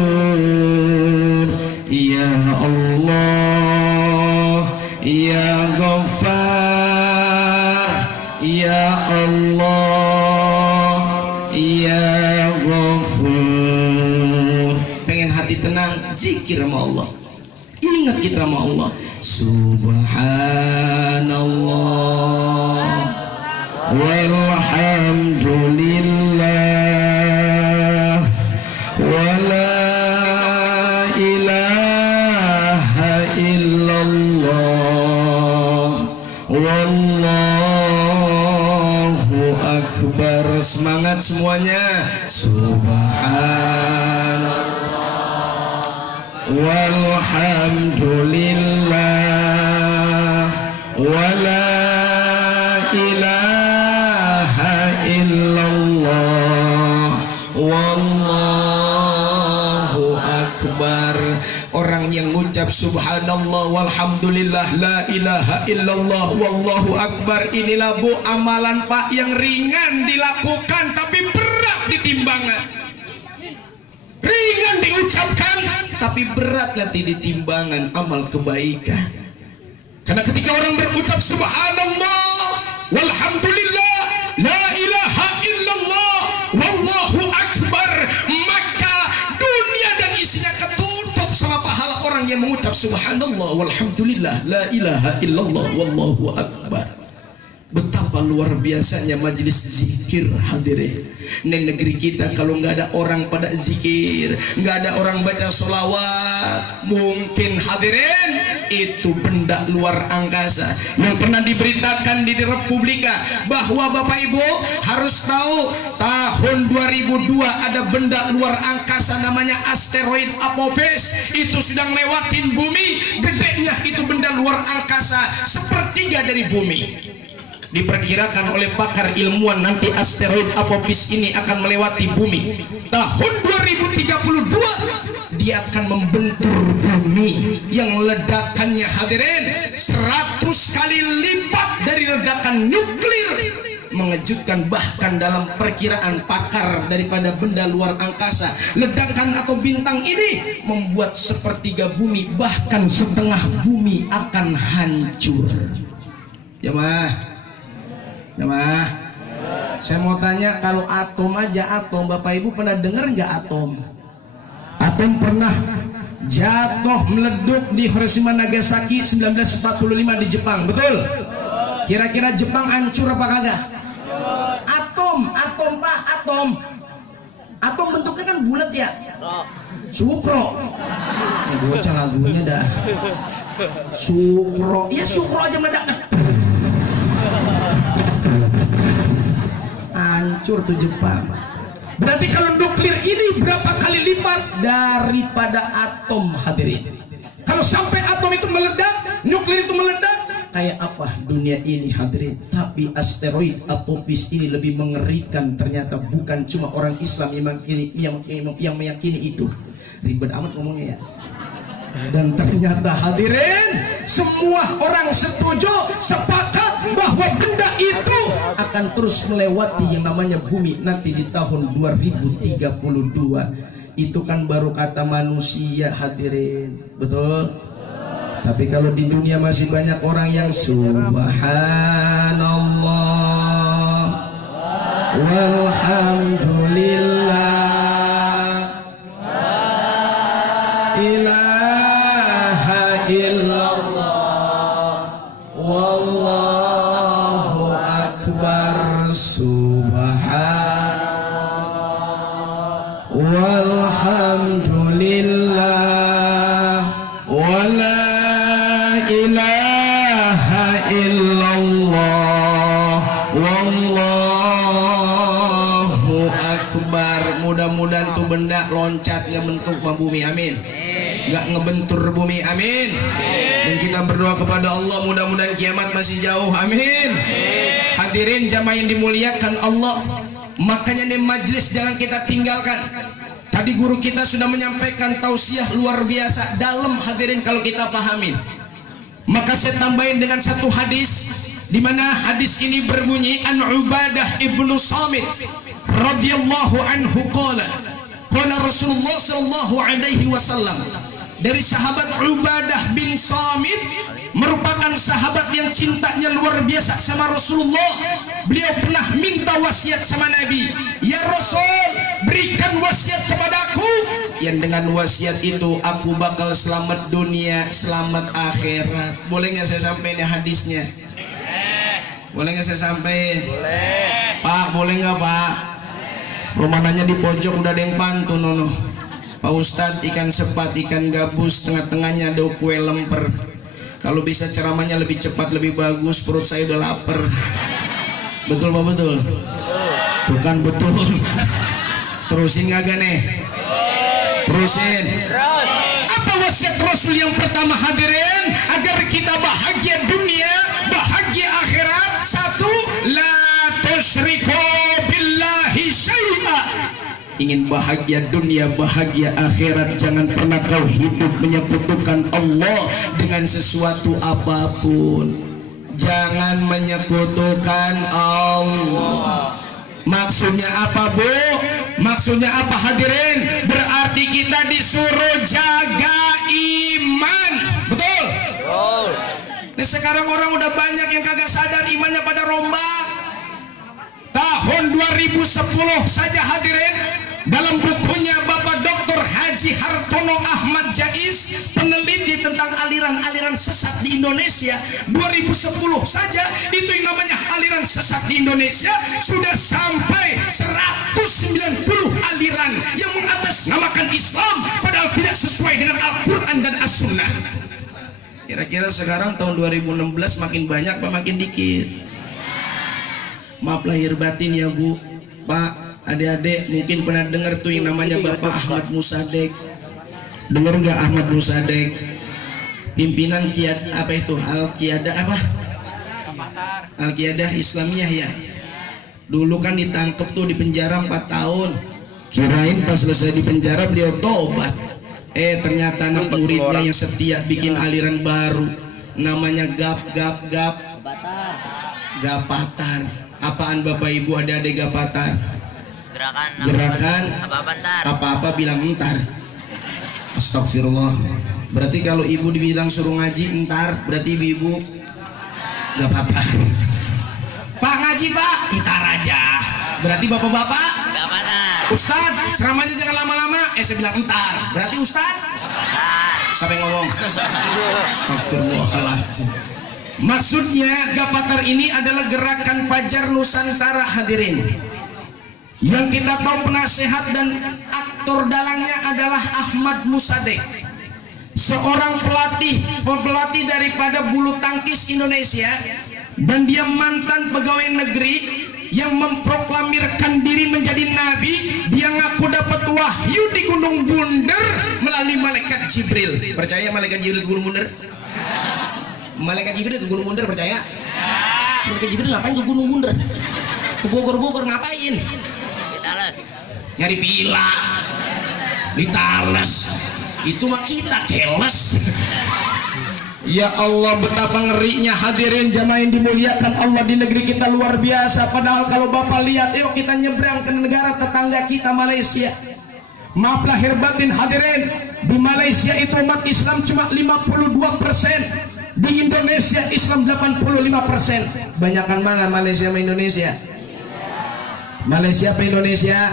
Ya Allah, Ya Ghaffar, Ya Allah, Ya Ghafur. Pengen hati tenang, zikir sama Allah. Ingat kita sama Allah. Subhanallah walhamdulillah wa la ilaha illallah wallahu akbar. Semangat semuanya. Subhanallah walhamdulillah wa la ilaha illallah wallahu akbar. Orang yang ngucap subhanallah walhamdulillah la ilaha illallah wallahu akbar, inilah bu amalan Pak yang ringan dilakukan tapi berat ditimbangan. Ringan diucapkan tapi berat nanti ditimbangan amal kebaikan. Karena ketika orang berucap subhanallah walhamdulillah la ilaha illallah wallahu akbar, maka dunia dan isinya ketutup sama pahala orang yang mengucap subhanallah walhamdulillah la ilaha illallah wallahu akbar. Betapa luar biasanya majelis zikir hadirin. Di negeri kita kalau nggak ada orang pada zikir, nggak ada orang baca sholawat, mungkin hadirin itu benda luar angkasa yang pernah diberitakan di Republika bahwa Bapak Ibu harus tahu tahun 2002 ada benda luar angkasa namanya asteroid Apophis, itu sedang lewatin bumi. Gedenya itu benda luar angkasa sepertiga dari bumi. Diperkirakan oleh pakar ilmuwan nanti asteroid Apophis ini akan melewati bumi. Tahun 2032 dia akan membentur bumi yang ledakannya hadirin 100 kali lipat dari ledakan nuklir. Mengejutkan, bahkan dalam perkiraan pakar daripada benda luar angkasa, ledakan atau bintang ini membuat sepertiga bumi bahkan setengah bumi akan hancur. Jemaah, saya mau tanya, kalau atom aja atom, Bapak Ibu pernah dengar nggak atom? Atom pernah jatuh meleduk di Hiroshima Nagasaki 1945 di Jepang, betul? Kira-kira Jepang hancur apa kagak? Atom Pak, atom bentuknya kan bulat ya? Sukro. Ya bocah lagunya dah. Sukro, ya sukro aja meledak. Hancur tuh Jepang. Berarti kalau nuklir ini berapa kali lipat daripada atom hadirin. Kalau sampai atom itu meledak, nuklir itu meledak, kayak apa dunia ini hadirin. Tapi asteroid Apophis ini lebih mengerikan. Ternyata bukan cuma orang Islam yang meyakini itu. Ribet amat ngomongnya ya. Dan ternyata hadirin semua orang setuju, sepakat bahwa benda itu akan terus melewati yang namanya bumi nanti di tahun 2032. Itu kan baru kata manusia hadirin, betul? Tapi kalau di dunia masih banyak orang yang subhanallah walhamdulillah illallah wallahu akbar subhanallah walhamdulillah wala ilaha illallah wallahu akbar. Mudah-mudahan tuh benda loncat nggak bentuk bumi, amin. Nggak ngebentur bumi, amin. Dan kita berdoa kepada Allah mudah-mudahan kiamat masih jauh, amin. Hadirin jamaah yang dimuliakan Allah, makanya di majelis jangan kita tinggalkan. Tadi guru kita sudah menyampaikan tausiah luar biasa dalam hadirin kalau kita pahamin. Maka saya tambahin dengan satu hadis, di mana hadis ini berbunyi an Ubadah ibnu Samit radhiyallahu anhu qala Rasulullah sallallahu alaihi wasallam. Dari sahabat Ubadah bin Samit, merupakan sahabat yang cintanya luar biasa sama Rasulullah. Beliau pernah minta wasiat sama Nabi, ya Rasul, berikan wasiat kepadaku yang dengan wasiat itu aku bakal selamat dunia, selamat akhirat. Boleh nggak saya sampaikan hadisnya? Boleh nggak saya sampaikan? Boleh. Pak, boleh nggak Pak? Romananya di pojok udah ada yang pantun, nono. Pak Ustadz, ikan sepat, ikan gabus, tengah-tengahnya ada kue lemper. Kalau bisa ceramahnya lebih cepat, lebih bagus. Perut saya udah lapar. Betul Pak, betul? Tuh kan betul. Terusin kagak nih? Terusin. Apa wasiat Rasul yang pertama hadirin? Agar kita bahagia dunia, bahagia akhirat. Satu, la tusyriku billahi syai'a. ingin bahagia dunia, bahagia akhirat, jangan pernah kau hidup menyekutukan Allah dengan sesuatu apapun. Jangan menyekutukan Allah. Maksudnya apa, Bu? Maksudnya apa, hadirin? Berarti kita disuruh jaga iman. Betul? Oh. Nah, sekarang orang udah banyak yang kagak sadar imannya pada rombak. Tahun 2010 saja, hadirin, dalam bukunya Bapak Dr. Haji Hartono Ahmad Jais, peneliti tentang aliran-aliran sesat di Indonesia, 2010 saja itu yang namanya aliran sesat di Indonesia sudah sampai 190 aliran yang mengatasnamakan Islam padahal tidak sesuai dengan Al-Quran dan As-Sunnah. Kira-kira sekarang tahun 2016 makin banyak apa makin dikit? Maaf lahir batin ya Bu, Pak, adik-adik mungkin pernah dengar tuh yang namanya Bapak Ahmad Musadek. Dengar nggak Ahmad Musadek? Pimpinan apa itu? Al-Qiyadah apa? Al-Qiyadah Islamiyah ya. Dulu kan ditangkap tuh di penjara 4 tahun. Kirain pas selesai di penjara beliau tobat. Ternyata anak muridnya yang setia bikin aliran baru. Namanya Gapatar. Apaan Bapak Ibu adik-adik Gapatar? Gerakan apa-apa bilang entar. Astagfirullah. Berarti kalau ibu dibilang suruh ngaji entar, berarti ibu Gapatar. Pak ngaji Pak, entar aja. Berarti bapak-bapak Gapatar. Ustadz ceramahnya jangan lama-lama. Saya bilang entar, berarti Ustadz siapa yang ngomong? Astagfirullahaladzim. Maksudnya Gapatar ini adalah gerakan Fajar Nusantara, hadirin. Yang kita tahu penasehat dan aktor dalangnya adalah Ahmad Musadek, seorang pelatih daripada bulu tangkis Indonesia, dan dia mantan pegawai negeri yang memproklamirkan diri menjadi nabi. Dia ngaku dapat wahyu di Gunung Bunder melalui malaikat Jibril. Percaya malaikat Jibril di Gunung Bunder? Malaikat Jibril di Gunung Bunder percaya? Malaikat Jibril ngapain ke Gunung Bunder? Ke Bogor ngapain? Nyari pila di Tales. Itu mah kita keles. Ya Allah, betapa ngerinya hadirin jamaah yang dimuliakan Allah di negeri kita luar biasa. Padahal kalau Bapak lihat, yuk kita nyebrang ke negara tetangga kita Malaysia. Maaf lahir batin hadirin, di Malaysia itu umat Islam cuma 52%. Di Indonesia Islam 85%. Banyakan mana Malaysia sama Indonesia? Malaysia apa Indonesia?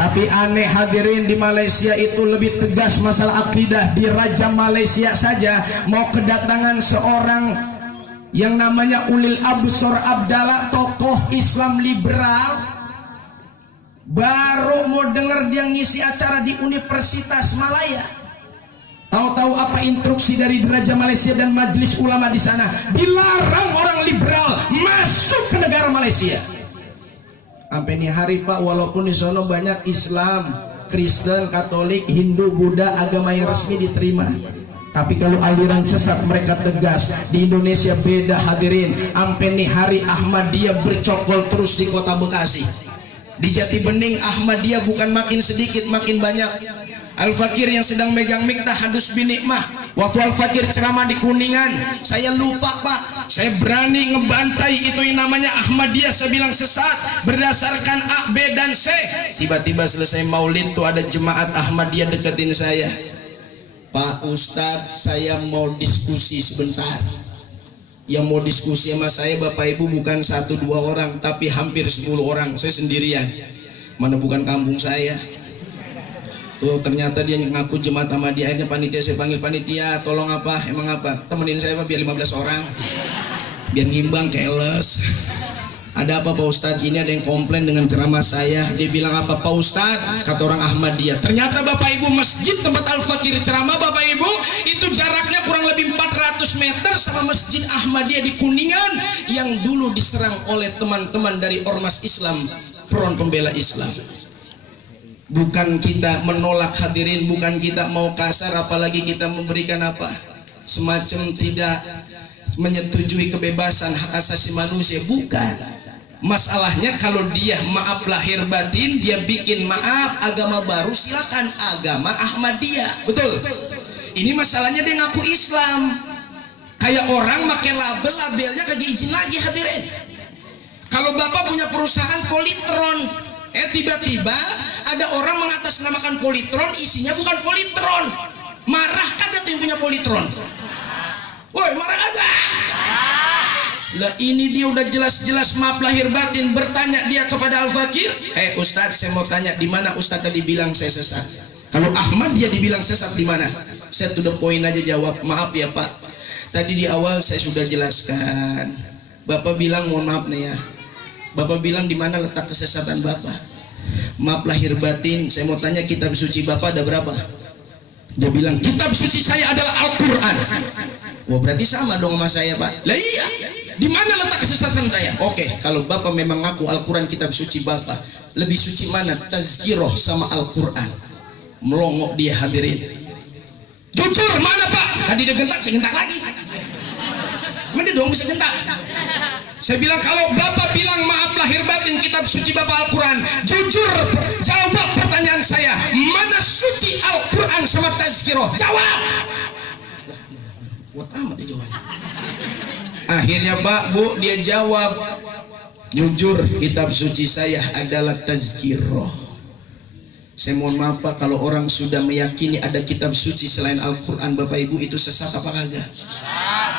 Tapi aneh hadirin, di Malaysia itu lebih tegas masalah akidah. Di Raja Malaysia saja mau kedatangan seorang yang namanya Ulil Absor Abdallah, tokoh Islam liberal, baru mau dengar dia ngisi acara di Universitas Malaya. Tahu-tahu apa instruksi dari Raja Malaysia dan majelis ulama di sana? Dilarang orang liberal masuk ke negara Malaysia. Sampai ini hari Pak, walaupun di sana banyak Islam, Kristen, Katolik, Hindu, Buddha, agama yang resmi diterima, tapi kalau aliran sesat mereka tegas. Di Indonesia beda hadirin. Sampai ini hari Ahmadiyah bercokol terus di kota Bekasi. Di Jati Bening Ahmadiyah bukan makin sedikit, makin banyak. Al-Fakir yang sedang megang miktah hadus binikmah, waktu Al-Fakir ceramah di Kuningan, saya lupa Pak, saya berani ngebantai itu yang namanya Ahmadiyah. Saya bilang sesat berdasarkan A, B, dan C. Tiba-tiba selesai maulid tuh ada jemaat Ahmadiyah deketin saya. Pak Ustadz, saya mau diskusi sebentar. Yang mau diskusi sama saya Bapak Ibu bukan 1-2 orang, tapi hampir 10 orang. Saya sendirian. Mana bukan kampung saya. Tuh ternyata dia ngaku jemaat Ahmadiyah. Akhirnya panitia, saya panggil panitia, tolong apa, emang apa, temenin saya Pak biar 15 orang, biar ngimbang keles. Ada apa Pak Ustadz? Ini ada yang komplain dengan ceramah saya. Dia bilang apa Pak Ustadz? Kata orang Ahmadiyah, ternyata Bapak Ibu masjid tempat Al-Fakir ceramah Bapak Ibu itu jaraknya kurang lebih 400 meter sama masjid Ahmadiyah di Kuningan yang dulu diserang oleh teman-teman dari Ormas Islam, Front Pembela Islam. Bukan kita menolak hadirin, bukan kita mau kasar, apalagi kita memberikan apa semacam tidak menyetujui kebebasan hak asasi manusia, bukan. Masalahnya kalau dia maaf lahir batin, dia bikin maaf agama baru, silakan, agama Ahmadiyah, betul. Ini masalahnya dia ngaku Islam. Kayak orang pakai labelnya kagak izin lagi hadirin. Kalau bapak punya perusahaan Polytron, tiba-tiba ada orang mengatasnamakan Polytron, isinya bukan Polytron. Marah kagak tuh yang punya Polytron? Woi, marah kagak? Lah ini dia udah jelas-jelas maaf lahir batin. Bertanya dia kepada Al-Fakir, Ustadz, saya mau tanya, di mana Ustadz tadi bilang saya sesat? Kalau Ahmad dia dibilang sesat di mana? Saya to the point aja jawab, maaf ya Pak, tadi di awal saya sudah jelaskan. Bapak bilang mohon maaf nih ya, Bapak bilang di mana letak kesesatan Bapak? Maaf lahir batin, saya mau tanya, kitab suci Bapak ada berapa? Dia bilang kitab suci saya adalah Al-Quran. Wah, berarti sama dong sama saya Pak. Lah iya, di mana letak kesesatan saya? Oke, kalau Bapak memang ngaku Al-Quran kitab suci Bapak, lebih suci mana tazkiroh sama Al-Quran? Melongok dia hadirin. Jujur mana Pak? Tadi dia gentak, saya gentak lagi. Mana dong bisa gentak? Saya bilang kalau Bapak bilang maaf lahir batin kitab suci Bapak Al-Quran, jujur jawab pertanyaan saya, mana suci Al-Quran sama tazkiroh? Jawab. Buat amat dia jawabnya. Akhirnya Pak Bu dia jawab, jujur kitab suci saya adalah tazkiroh. Saya mohon maaf Pak, kalau orang sudah meyakini ada kitab suci selain Al-Quran, Bapak Ibu itu sesat apa kagak?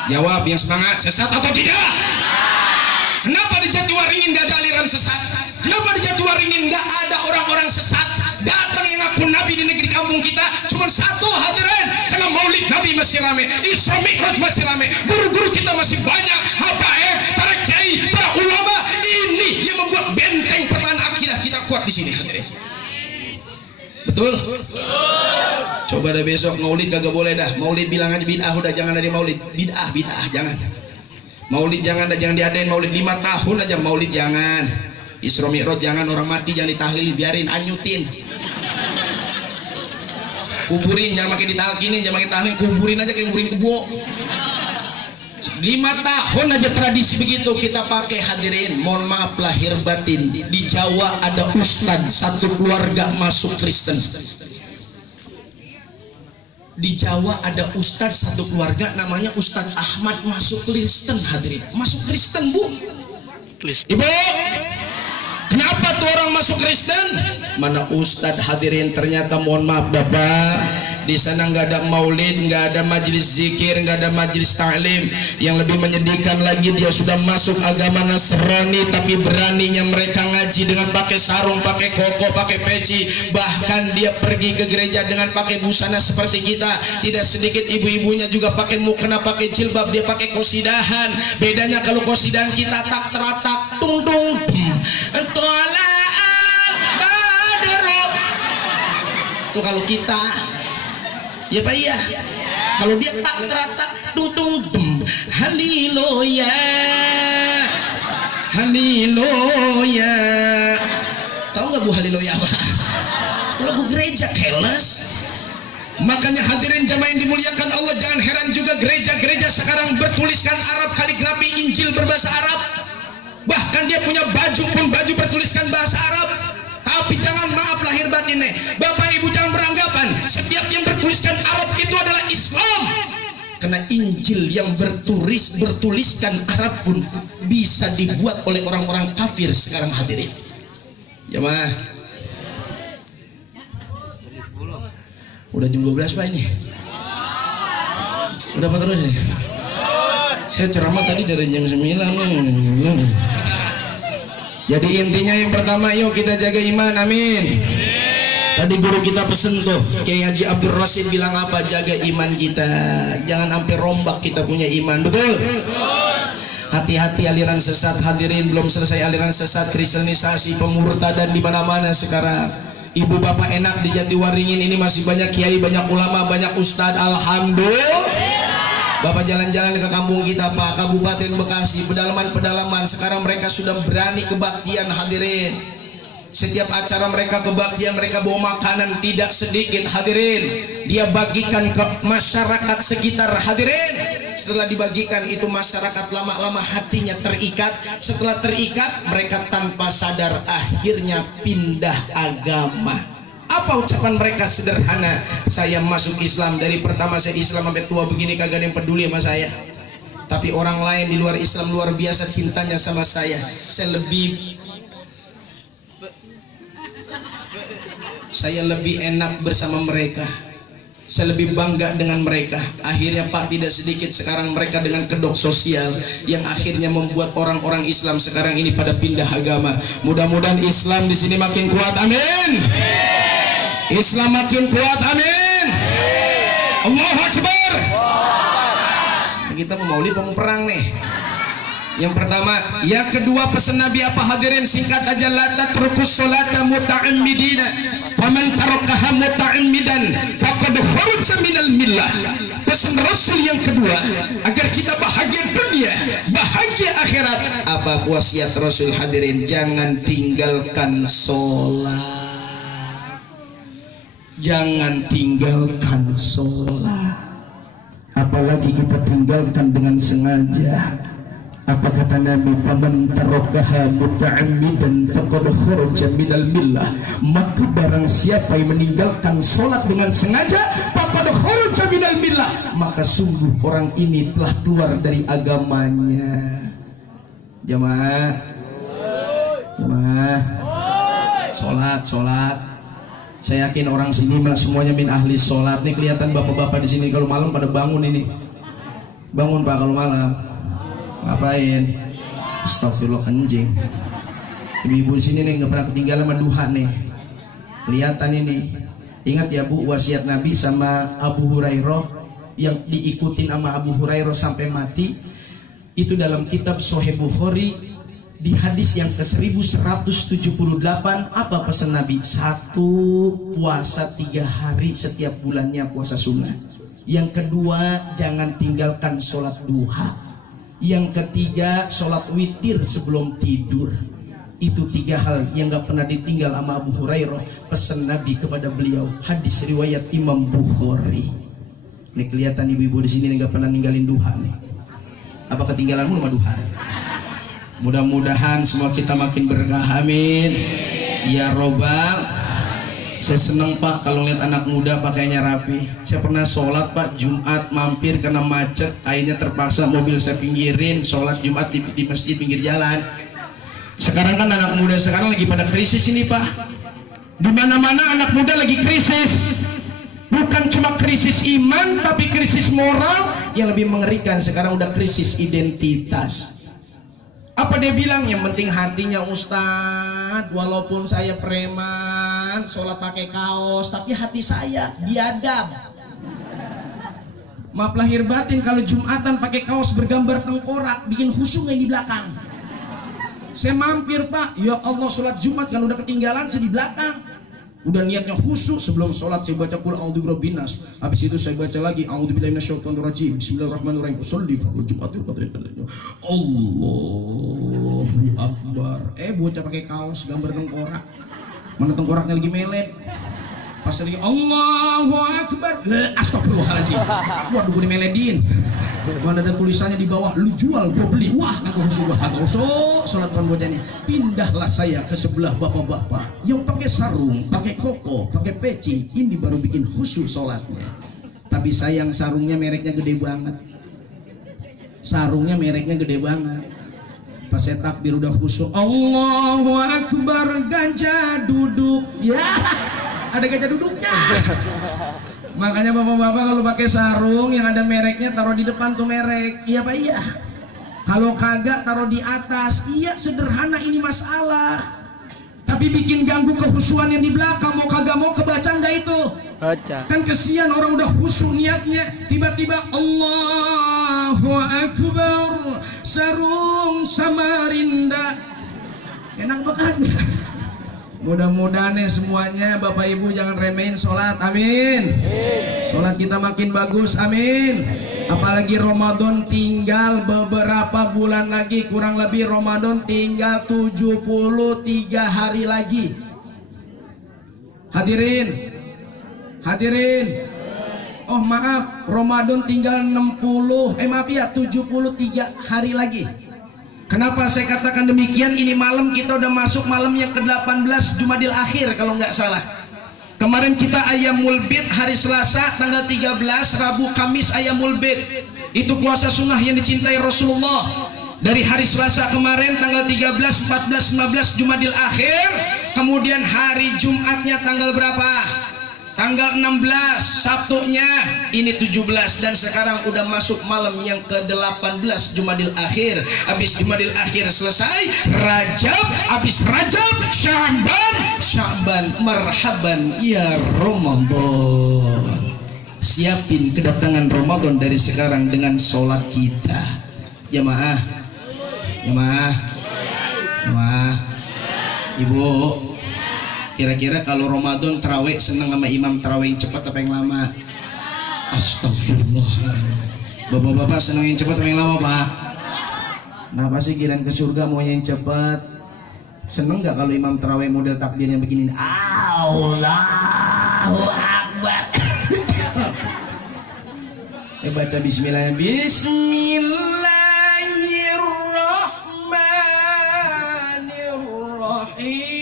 Jawab yang semangat, sesat atau tidak? Kenapa di Jatiwaringin gak ada aliran sesat? Kenapa di Jatiwaringin gak ada orang-orang sesat? Datang yang ngaku Nabi di negeri kampung kita cuma satu hadirin, karena Maulid Nabi masih rame, Isra Mi'raj masih rame, guru-guru kita masih banyak, habaib, para kiai, para ulama. Ini yang membuat benteng pertahanan akidah kita kuat di sini hadirin. Betul? Coba dah besok Maulid kagak boleh dah. Maulid bilang aja bid'ah, udah jangan ada Maulid. Bid'ah jangan. Maulid jangan diadain Maulid 5 tahun aja, Maulid jangan. Isra Mi'raj jangan, orang mati jangan ditahlil, biarin, anyutin. Kuburin, jangan makin ditalkinin, jangan makin tahlil, kuburin aja kayak kuburin kebo. 5 tahun aja tradisi begitu kita pakai hadirin. Mohon maaf lahir batin, di Jawa ada ustadz satu keluarga masuk Kristen. Di Jawa ada ustadz satu keluarga namanya Ustadz Ahmad masuk Kristen hadirin. Masuk Kristen Bu. Ibu, kenapa tuh orang masuk Kristen? Mana ustadz hadirin? Ternyata mohon maaf Bapak, di sana nggak ada maulid, nggak ada majelis zikir, nggak ada majelis ta'lim. Yang lebih menyedihkan lagi, dia sudah masuk agama Nasrani, tapi beraninya mereka ngaji dengan pakai sarung, pakai koko, pakai peci. Bahkan dia pergi ke gereja dengan pakai busana seperti kita. Tidak sedikit ibu-ibunya juga pakai mukena, pakai jilbab, dia pakai kosidahan. Bedanya kalau kosidahan kita tak teratak, tung tung, itu kalau kita ya Pak iya. Kalau dia tak teratak tutung haliloya haliloya. Tahu nggak Bu haliloya apa? Itu lagu gereja keles. Makanya hadirin jamaah yang dimuliakan Allah, jangan heran juga gereja-gereja sekarang bertuliskan Arab, kaligrafi Injil berbahasa Arab. Bahkan dia punya baju pun baju bertuliskan bahasa Arab. Tapi jangan maaf lahir batin nih, Bapak Ibu jangan beranggapan setiap yang bertuliskan Arab itu adalah Islam. Karena Injil yang bertuliskan Arab pun bisa dibuat oleh orang-orang kafir sekarang hadirin. Jemaah. Udah jam 12 Pak ini. Udah apa terus nih? Saya ceramah tadi dari jam 9 nih. Jadi intinya yang pertama, yuk kita jaga iman, amin. Tadi guru kita pesen tuh, Kiai Haji Abdul Rasid bilang apa? Jaga iman kita, jangan sampai rombak kita punya iman, betul? Hati-hati aliran sesat hadirin, belum selesai aliran sesat, kristenisasi, pemurtadan di mana-mana sekarang. Ibu bapak enak di Jatiwaringin ini masih banyak kiai, banyak ulama, banyak ustadz, alhamdulillah. Bapak jalan-jalan ke kampung kita Pak, Kabupaten Bekasi, pedalaman-pedalaman, sekarang mereka sudah berani kebaktian hadirin. Setiap acara mereka kebaktian, mereka bawa makanan tidak sedikit, hadirin. Dia bagikan ke masyarakat sekitar, hadirin. Setelah dibagikan itu, masyarakat lama-lama hatinya terikat. Setelah terikat, mereka tanpa sadar akhirnya pindah agama. Apa ucapan mereka? Sederhana, saya masuk Islam, dari pertama saya Islam sampai tua begini kagak ada yang peduli sama saya. Tapi orang lain di luar Islam luar biasa cintanya sama saya. Saya lebih enak bersama mereka. Saya lebih bangga dengan mereka. Akhirnya Pak, tidak sedikit sekarang mereka dengan kedok sosial yang akhirnya membuat orang-orang Islam sekarang ini pada pindah agama. Mudah-mudahan Islam di sini makin kuat, amin. Islam makin kuat, amin. Allahu Akbar. Kita mau maulid, mau perang nih. Yang pertama, yang kedua pesan Nabi apa hadirin? Singkat aja, la tatrukus sholata muta'ammidina, faman tarakaha muta'ammidan faqad kharaja minal millah. Pesan Rasul yang kedua, agar kita bahagia dunia, bahagia akhirat. Apa wasiat Rasul hadirin? Jangan tinggalkan sholat. Jangan tinggalkan sholat. Apalagi kita tinggalkan dengan sengaja. Apa kata Nabi? Faman tarakaha muta'ammidan faqad kharaja minal millah. Maka barang siapa yang meninggalkan sholat dengan sengaja, faqad kharaja minal millah, maka sungguh orang ini telah keluar dari agamanya. Jamaah, sholat. Saya yakin orang sini semuanya min ahli sholat. Nih kelihatan bapak-bapak di sini kalau malam pada bangun ini. Bangun Pak kalau malam. Ngapain? Astagfirullah, anjing. Ibu-ibu di sini nih nggak pernah ketinggalan sama duha nih. Kelihatan ini. Ingat ya Bu, wasiat Nabi sama Abu Hurairah yang diikutin sama Abu Hurairah sampai mati. Itu dalam kitab Sahih Bukhari di hadis yang ke-1178. Apa pesan Nabi? 1, puasa 3 hari setiap bulannya, puasa sunnah. Yang kedua, jangan tinggalkan sholat duha. Yang ketiga, sholat witir sebelum tidur. Itu 3 hal yang gak pernah ditinggal sama Abu Hurairah. Pesan Nabi kepada beliau. Hadis riwayat Imam Bukhari. Ini kelihatan ibu-ibu di sini gak pernah ninggalin duha nih. Apa ketinggalanmu sama duha? Mudah-mudahan semua kita makin berkah, amin. Ya Robbal. Saya senang Pak kalau lihat anak muda pakainya rapi. Saya pernah sholat Pak Jumat mampir karena macet, akhirnya terpaksa mobil saya pinggirin, sholat Jumat di masjid pinggir jalan. Sekarang kan anak muda sekarang lagi pada krisis ini Pak. Di mana-mana anak muda lagi krisis. Bukan cuma krisis iman, tapi krisis moral yang lebih mengerikan. Sekarang udah krisis identitas. Apa dia bilang? Yang penting hatinya Ustadz, walaupun saya preman, sholat pakai kaos, tapi hati saya biadab. Maaf lahir batin, kalau Jumatan pakai kaos bergambar tengkorak, bikin khusyuk di belakang. Saya mampir Pak, ya Allah sholat Jumat kalau udah ketinggalan saya di belakang. Udah niatnya khusyuk, sebelum sholat saya baca qul a'udzu birabbin nas. Habis itu saya baca lagi a'udzubillahi minasyaitonir rajim. Bismillahirrahmanirrahim. Sholli fardhu Jumatil qadri. Allahu Akbar. Bocah pakai kaos gambar tengkorak. Mana tengkoraknya lagi melet. Pas lagi Allahu Akbar. Astagfirullahaladzim. Waduh gue dimeledin. Mana ada tulisannya di bawah, lu jual gue beli. Wah kagak khusyuk banget. Sholat bocahnya. Pindahlah saya ke sebelah bapak-bapak yang pakai sarung, pakai koko, pakai peci. Ini baru bikin khusyuk sholatnya. Tapi sayang sarungnya mereknya gede banget. Sarungnya mereknya gede banget. Pas saya takbir udah khusyuk, Allahu Akbar, gajah duduk. Ya, ada gajah duduknya. Makanya bapak-bapak kalau pakai sarung yang ada mereknya taruh di depan tuh merek. Iya Pak, iya. Kalau kagak taruh di atas. Iya, sederhana ini masalah. Tapi bikin ganggu kekhusyuan yang di belakang. Mau kagak mau kebaca nggak itu? Baca. Kan kesian orang udah khusyuk niatnya, tiba-tiba Allahu Akbar, sarung Samarinda. Enak banget. Mudah-mudahan semuanya Bapak Ibu jangan remehin sholat, amin. Sholat kita makin bagus, amin. Apalagi Ramadan tinggal beberapa bulan lagi, kurang lebih Ramadan tinggal 73 hari lagi. Hadirin, hadirin. Oh maaf, Ramadan tinggal 73 hari lagi. Kenapa saya katakan demikian? Ini malam kita udah masuk malam yang ke-18 Jumadil Akhir kalau nggak salah. Kemarin kita Ayyamul Bid hari Selasa tanggal 13, Rabu Kamis Ayyamul Bid. Itu puasa sunnah yang dicintai Rasulullah. Dari hari Selasa kemarin tanggal 13, 14, 15 Jumadil Akhir. Kemudian hari Jumatnya tanggal berapa? Tanggal 16, Sabtunya ini 17, dan sekarang udah masuk malam yang ke-18 Jumadil Akhir. Habis Jumadil Akhir selesai, Rajab, habis Rajab, Sya'ban, marhaban ya Ramadan. Siapin kedatangan Ramadan dari sekarang dengan sholat kita. Jamaah, jamaah, jamaah, ibu. Kira-kira kalau Ramadan tarawih senang sama imam tarawih yang cepat apa yang lama? Astagfirullah. Bapak-bapak senang yang cepat apa yang lama, Pak? Kenapa sih kirain ke surga mau yang cepat? Seneng nggak kalau imam tarawih model takbirnya begini? Allahu Akbar. Baca bismillah. Bismillahirrahmanirrahim.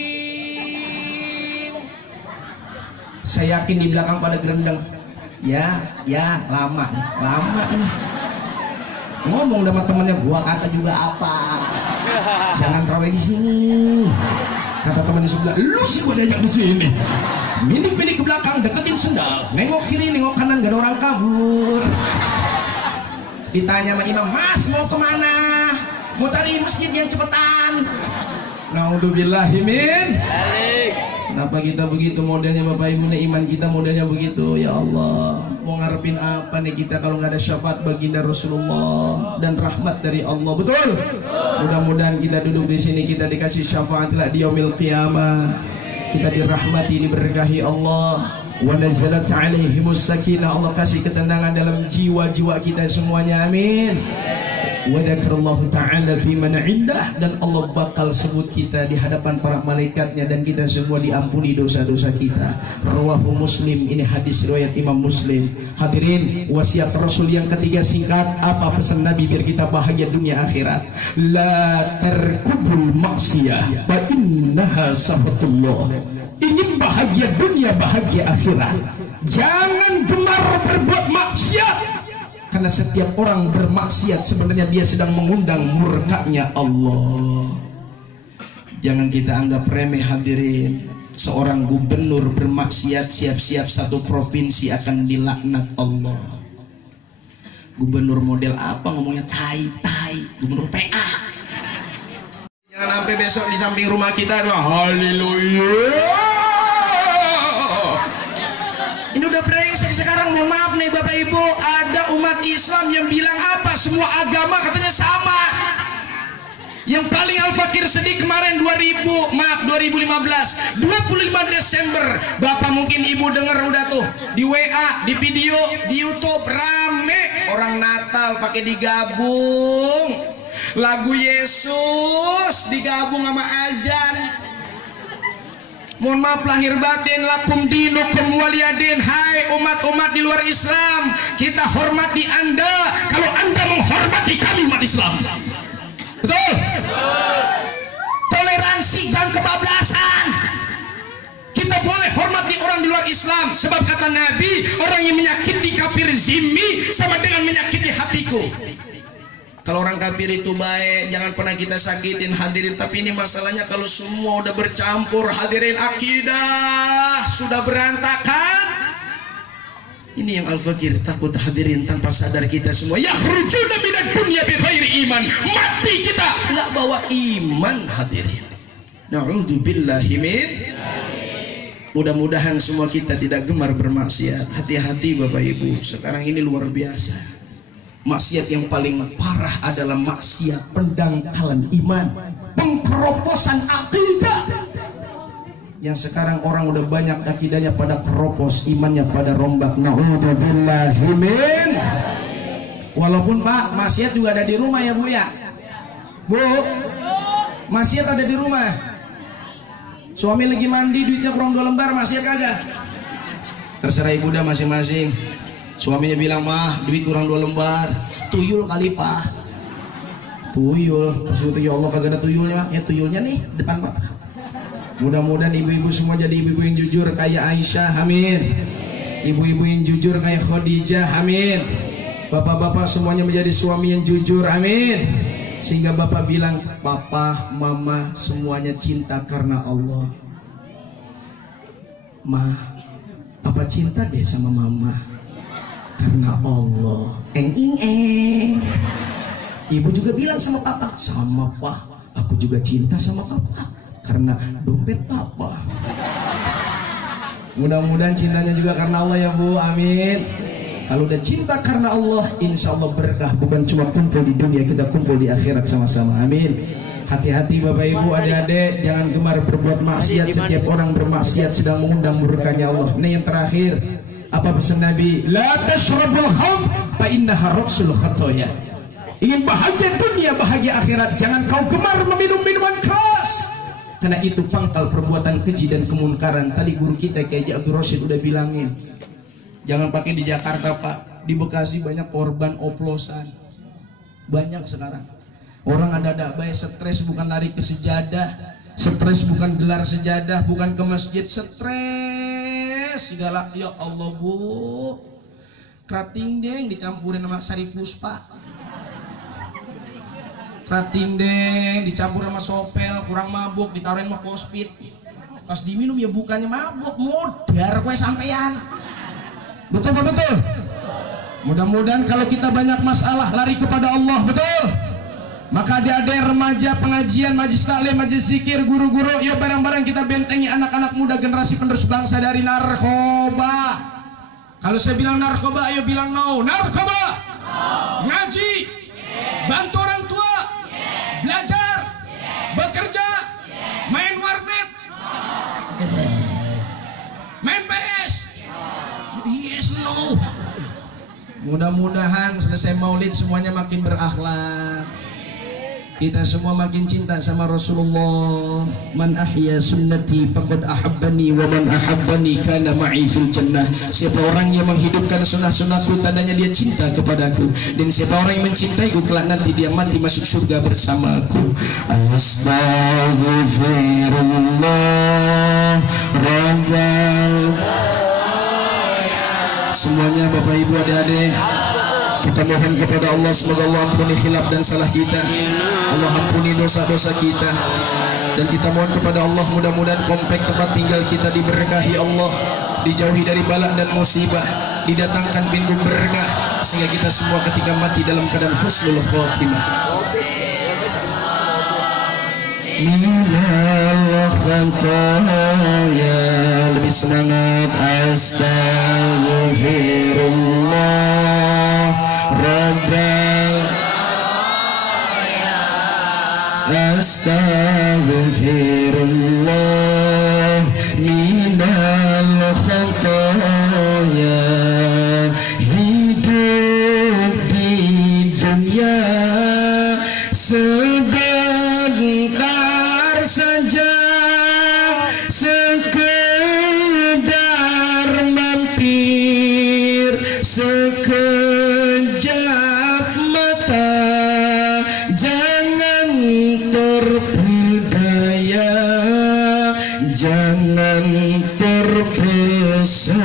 Saya yakin di belakang pada gerendeng. Ya, lama nih. Ngomong sama temennya, gua kata juga apa? Jangan terawih di sini. Kata teman di sebelah, lu sih gua diajak di sini. Minik-minik ke belakang, deketin sendal. Nengok kiri, nengok kanan, gak ada orang kabur. Ditanya sama imam, Mas mau kemana? Mau cari masjid yang cepetan. Naudzubillahi min. Kenapa kita begitu modelnya Bapak Ibu nih, iman kita modelnya begitu. Ya Allah, mau ngarepin apa nih kita kalau nggak ada syafaat baginda Rasulullah dan rahmat dari Allah. Betul? Mudah-mudahan kita duduk di sini kita dikasih syafaat lah di yaumil qiyamah. Kita dirahmati, diberkahi Allah. Wa nazalat alaihimus sakinah. Allah kasih ketenangan dalam jiwa-jiwa kita semuanya. Amin. Wa dzakarallahu ta'ala fi man 'indah, dan Allah bakal sebut kita di hadapan para malaikatnya dan kita semua diampuni dosa-dosa kita. Rawahu Muslim, ini hadis riwayat Imam Muslim. Hadirin, wasiat Rasul yang ketiga singkat, apa pesan Nabi biar kita bahagia dunia akhirat? La tarkubul maksiyah fa innaha safatullah. Ingin bahagia dunia, bahagia akhirat, jangan gemar berbuat maksiat. Karena setiap orang bermaksiat sebenarnya dia sedang mengundang murkanya Allah. Jangan kita anggap remeh hadirin. Seorang gubernur bermaksiat, siap-siap satu provinsi akan dilaknat Allah. Gubernur model apa ngomongnya? Tai. Gubernur PA. Jangan sampai besok di samping rumah kita ada haleluya. Ini udah brengsek sekarang. Mohon maaf nih Bapak Ibu, ada umat Islam yang bilang apa? Semua agama katanya sama. Yang paling Al-Fakir sedih kemarin 2015 25 Desember. Bapak mungkin Ibu dengar udah tuh di WA, di video, di YouTube rame orang Natal pakai digabung. Lagu Yesus digabung sama azan. Mohon maaf lahir batin, lakum dinukum waliyadin. Hai umat-umat di luar Islam, kita hormati Anda kalau Anda menghormati kami umat Islam. Betul? Toleransi, jangan kebablasan. Kita boleh hormati orang di luar Islam, sebab kata Nabi, orang yang menyakiti kafir zimmi sama dengan menyakiti hatiku. Kalau orang kafir itu baik, jangan pernah kita sakitin hadirin. Tapi ini masalahnya kalau semua udah bercampur hadirin, akidah sudah berantakan. Ini yang Al-Fakir takut hadirin, tanpa sadar kita semua yakhrujuna minad dunya bi ghairi iman. Mati kita nggak bawa iman hadirin. Na'udzubillahi min. Mudah-mudahan semua kita tidak gemar bermaksiat. Hati-hati Bapak Ibu, sekarang ini luar biasa. Maksiat yang paling parah adalah maksiat pendangkalan iman, pengkeroposan akidah. Yang sekarang orang udah banyak akidahnya pada keropos, imannya pada rombak. Na'udzubillahi min. Walaupun Pak, maksiat juga ada di rumah ya Bu ya. Bu, maksiat ada di rumah. Suami lagi mandi, duitnya kurang 2 lembar, maksiat kagak? Terserah ibu dah masing-masing. Suaminya bilang, mah duit kurang 2 lembar. Tuyul kali Pak. Tuyul, maksudnya ya Allah kagak ada tuyulnya. Ya tuyulnya nih depan Pak. Mudah-mudahan ibu-ibu semua jadi ibu-ibu yang jujur kayak Aisyah, amin. Ibu-ibu yang jujur kayak Khadijah, amin. Bapak-bapak semuanya menjadi suami yang jujur, amin. Sehingga bapak bilang, papa, mama semuanya cinta karena Allah. Ma, papa cinta deh sama mama karena Allah. Ibu juga bilang sama papa, sama pak, aku juga cinta sama papa karena dompet papa. Mudah-mudahan cintanya juga karena Allah ya Bu, amin. Kalau udah cinta karena Allah, insya Allah berkah. Bukan cuma kumpul di dunia, kita kumpul di akhirat sama-sama, amin. Hati-hati Bapak Ibu, adik-adik, jangan gemar berbuat maksiat. Setiap orang bermaksiat sedang mengundang murkanya Allah. Ini yang terakhir, apa pesan Nabi? La tashrabul khamr fa innaha ra'sul khatoya. Ingin bahagia dunia, bahagia akhirat, jangan kau gemar meminum minuman keras, karena itu pangkal perbuatan keji dan kemunkaran. Tadi guru kita Kiai Abdul Rasyid udah bilangin, jangan pakai di Jakarta Pak, di Bekasi banyak korban oplosan, banyak sekarang. Orang ada baik stres bukan lari ke sejadah, stres bukan gelar sejadah, bukan ke masjid, stres segala. Ya Allah Bu, kerating deng dicampurin sama sari puspa, kerating deng dicampur sama sopel, kurang mabuk ditaruhin sama pospit, pas diminum ya bukannya mabuk, modar kue sampean. Betul betul. Mudah-mudahan kalau kita banyak masalah lari kepada Allah, betul. Maka adik-adik remaja pengajian, majlis taklim, majlis zikir, guru-guru, yuk bareng-bareng kita bentengi anak-anak muda generasi penerus bangsa dari narkoba. Kalau saya bilang narkoba, ayo bilang no. Narkoba, ngaji, bantu orang tua, belajar, bekerja, main warnet, main PS. Yes, no. Mudah-mudahan selesai maulid semuanya makin berakhlak. Kita semua makin cinta sama Rasulullah. Man ahya sunnati faqad ahabbani wa man ahabbani kana ma'i fil jannah. Siapa orang yang menghidupkan sunnah-sunnahku, tandanya dia cinta kepadaku. Dan siapa orang yang mencintaiku, kelak nanti dia mati masuk surga bersamaku. Astaghfirullah rabbal. Semuanya Bapak Ibu adik-adik, kita mohon kepada Allah, semoga Allah ampuni khilaf dan salah kita, Allah ampuni dosa-dosa kita, dan kita mohon kepada Allah mudah-mudahan komplek tempat tinggal kita diberkahi Allah, dijauhi dari bala dan musibah, didatangkan pintu berkah, sehingga kita semua ketika mati dalam keadaan husnul khotimah. Minal khataya, lebih semangat. Astaghfirullah rabbal. Astaghfirullah minal khataya. Hidup di dunia sebentar saja, sekedar mampir, sekejap mata, jangan terpedaya, jangan terpesona.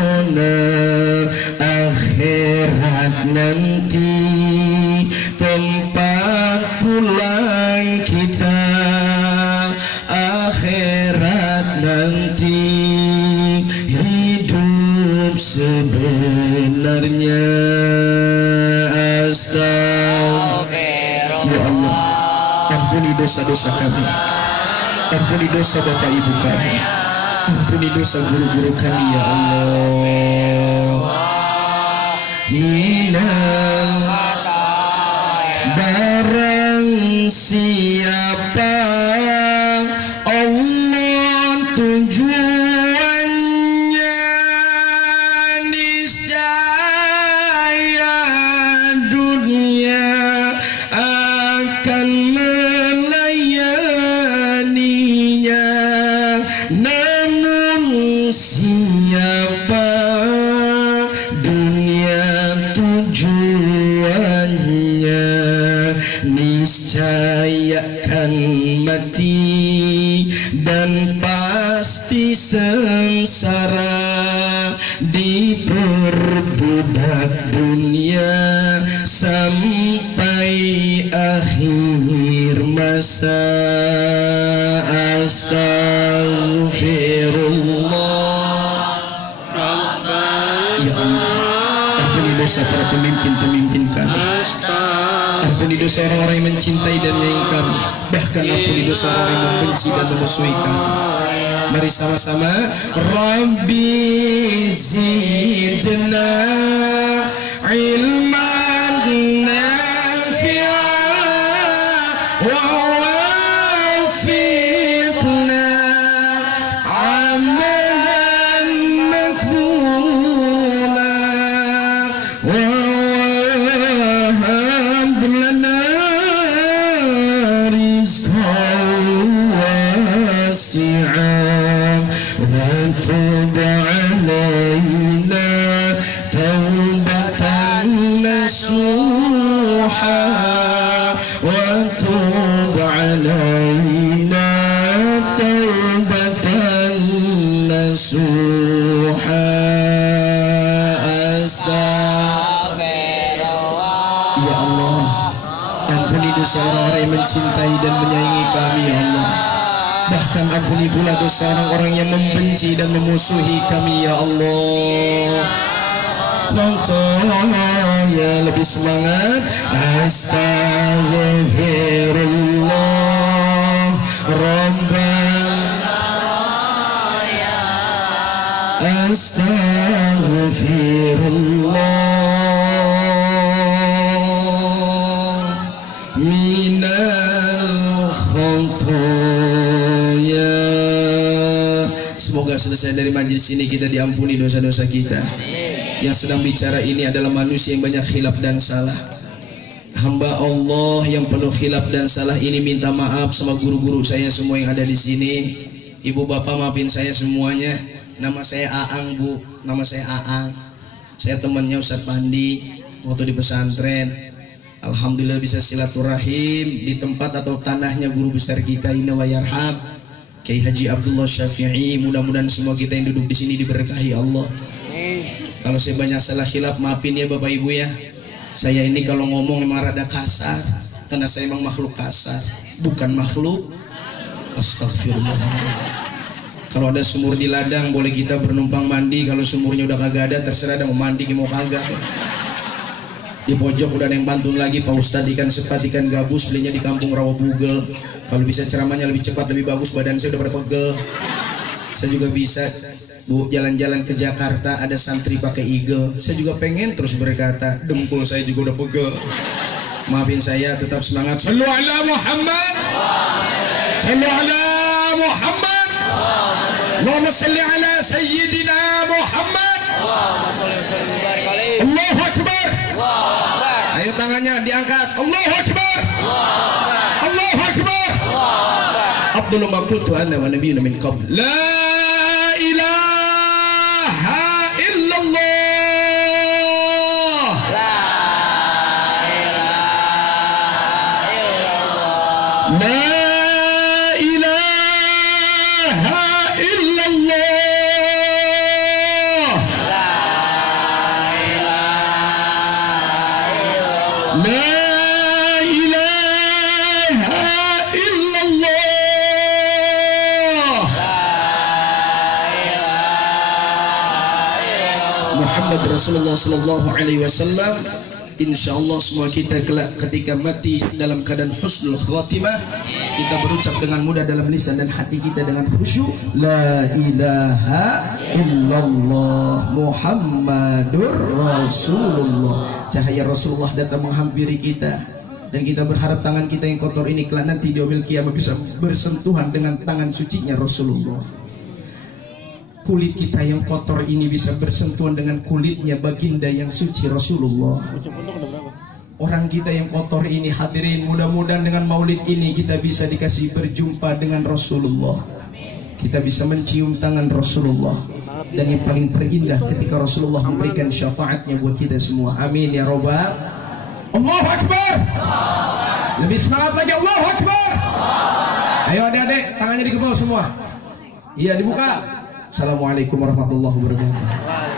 Akhirat nanti tempat pulang kita, akhirat nanti hidup sebenarnya. Astagfirullah. Ya Allah, ampuni dosa-dosa kami, ampuni dosa bapak ibu kami, ampuni dosa guru-guru kami ya Allah. Minal barang siapa Allah tuju tujuannya, niscaya akan mati dan pasti sengsara diperbudak dunia sampai akhir masa. Astaghfirullah. Ya Allah, ampuni dosa para pemimpin-pemimpin kami, ampuni dosa orang-orang yang mencintai dan menyayangi kami, bahkan ampuni dosa orang yang membenci dan memusuhi kami. Mari sama-sama. Rabbi zidna ilman nafi'an wa wafiqna amalan makbula wa wahab lana rizqan wasi'an wa tub alaina taubatan nasuha wa tub alaina taubatan nasuha. Ya Allah, ampuni dosa orang-orang yang mencintai dan menyayangi kami ya Allah, bahkan ampuni pula dosa orang-orang yang membenci dan memusuhi kami ya Allah. Ya lebih semangat. Astaghfirullah Rabbana, astaghfirullah minal khotoya. Semoga selesai dari majelis ini kita diampuni dosa-dosa kita. Yang sedang bicara ini adalah manusia yang banyak khilaf dan salah. Hamba Allah yang penuh khilaf dan salah ini minta maaf sama guru-guru saya semua yang ada di sini. Ibu bapak maafin saya semuanya. Nama saya Aang Bu, nama saya Aang. Saya temannya Ustadz Pandi waktu di pesantren. Alhamdulillah bisa silaturahim di tempat atau tanahnya guru besar kita Inna wa Yarham Kiai Haji Abdullah Syafi'i. Mudah-mudahan semua kita yang duduk di sini diberkahi Allah. Kalau saya banyak salah khilaf maafin ya Bapak Ibu ya. Saya ini kalau ngomong memang rada kasar karena saya memang makhluk kasar, bukan makhluk. Astagfirullah. Kalau ada sumur di ladang boleh kita bernumpang mandi. Kalau sumurnya udah kagak ada terserah ada mau mandi mau kagak. Di pojok udah ada yang pantun lagi, Pak Ustadz ikan sepat ikan gabus belinya di kampung Rawa Bugel. Kalau bisa ceramahnya lebih cepat lebih bagus, badan saya udah pada pegel. Saya juga bisa Bu jalan-jalan ke Jakarta ada santri pakai eagle. Saya juga pengen terus berkata, dengkul saya juga udah pegel. Maafin saya, tetap semangat. Sallu ala Muhammad. Sallu ala Muhammad. Allahumma salli ala Sayyidina Muhammad. Allahu Akbar. Ayo tangannya diangkat. Allahu Akbar. Allahu Akbar. Abdullah maqtutu anna wa nabiyyuna min qabl. La ilaha illallah. La ilaha illallah. La ilaha illallah. La Muhammad Rasulullah sallallahu alaihi wasallam. Insyaallah semua kita kelak ketika mati dalam keadaan husnul khatimah, kita berucap dengan mudah dalam lisan dan hati kita dengan khusyuk, la ilaha illallah Muhammadur Rasulullah. Cahaya Rasulullah datang menghampiri kita dan kita berharap tangan kita yang kotor ini kelak nanti di yaumil qiyamah bisa bersentuhan dengan tangan sucinya Rasulullah. Kulit kita yang kotor ini bisa bersentuhan dengan kulitnya baginda yang suci Rasulullah. Orang kita yang kotor ini hadirin, mudah-mudahan dengan maulid ini kita bisa dikasih berjumpa dengan Rasulullah. Kita bisa mencium tangan Rasulullah. dan yang paling terindah ketika Rasulullah memberikan syafaatnya buat kita semua. Amin ya robbal. Allahu Akbar. Lebih semangat lagi, Allahu Akbar. Ayo adik-adik, tangannya dikepal semua. Iya, dibuka. Assalamualaikum warahmatullahi wabarakatuh.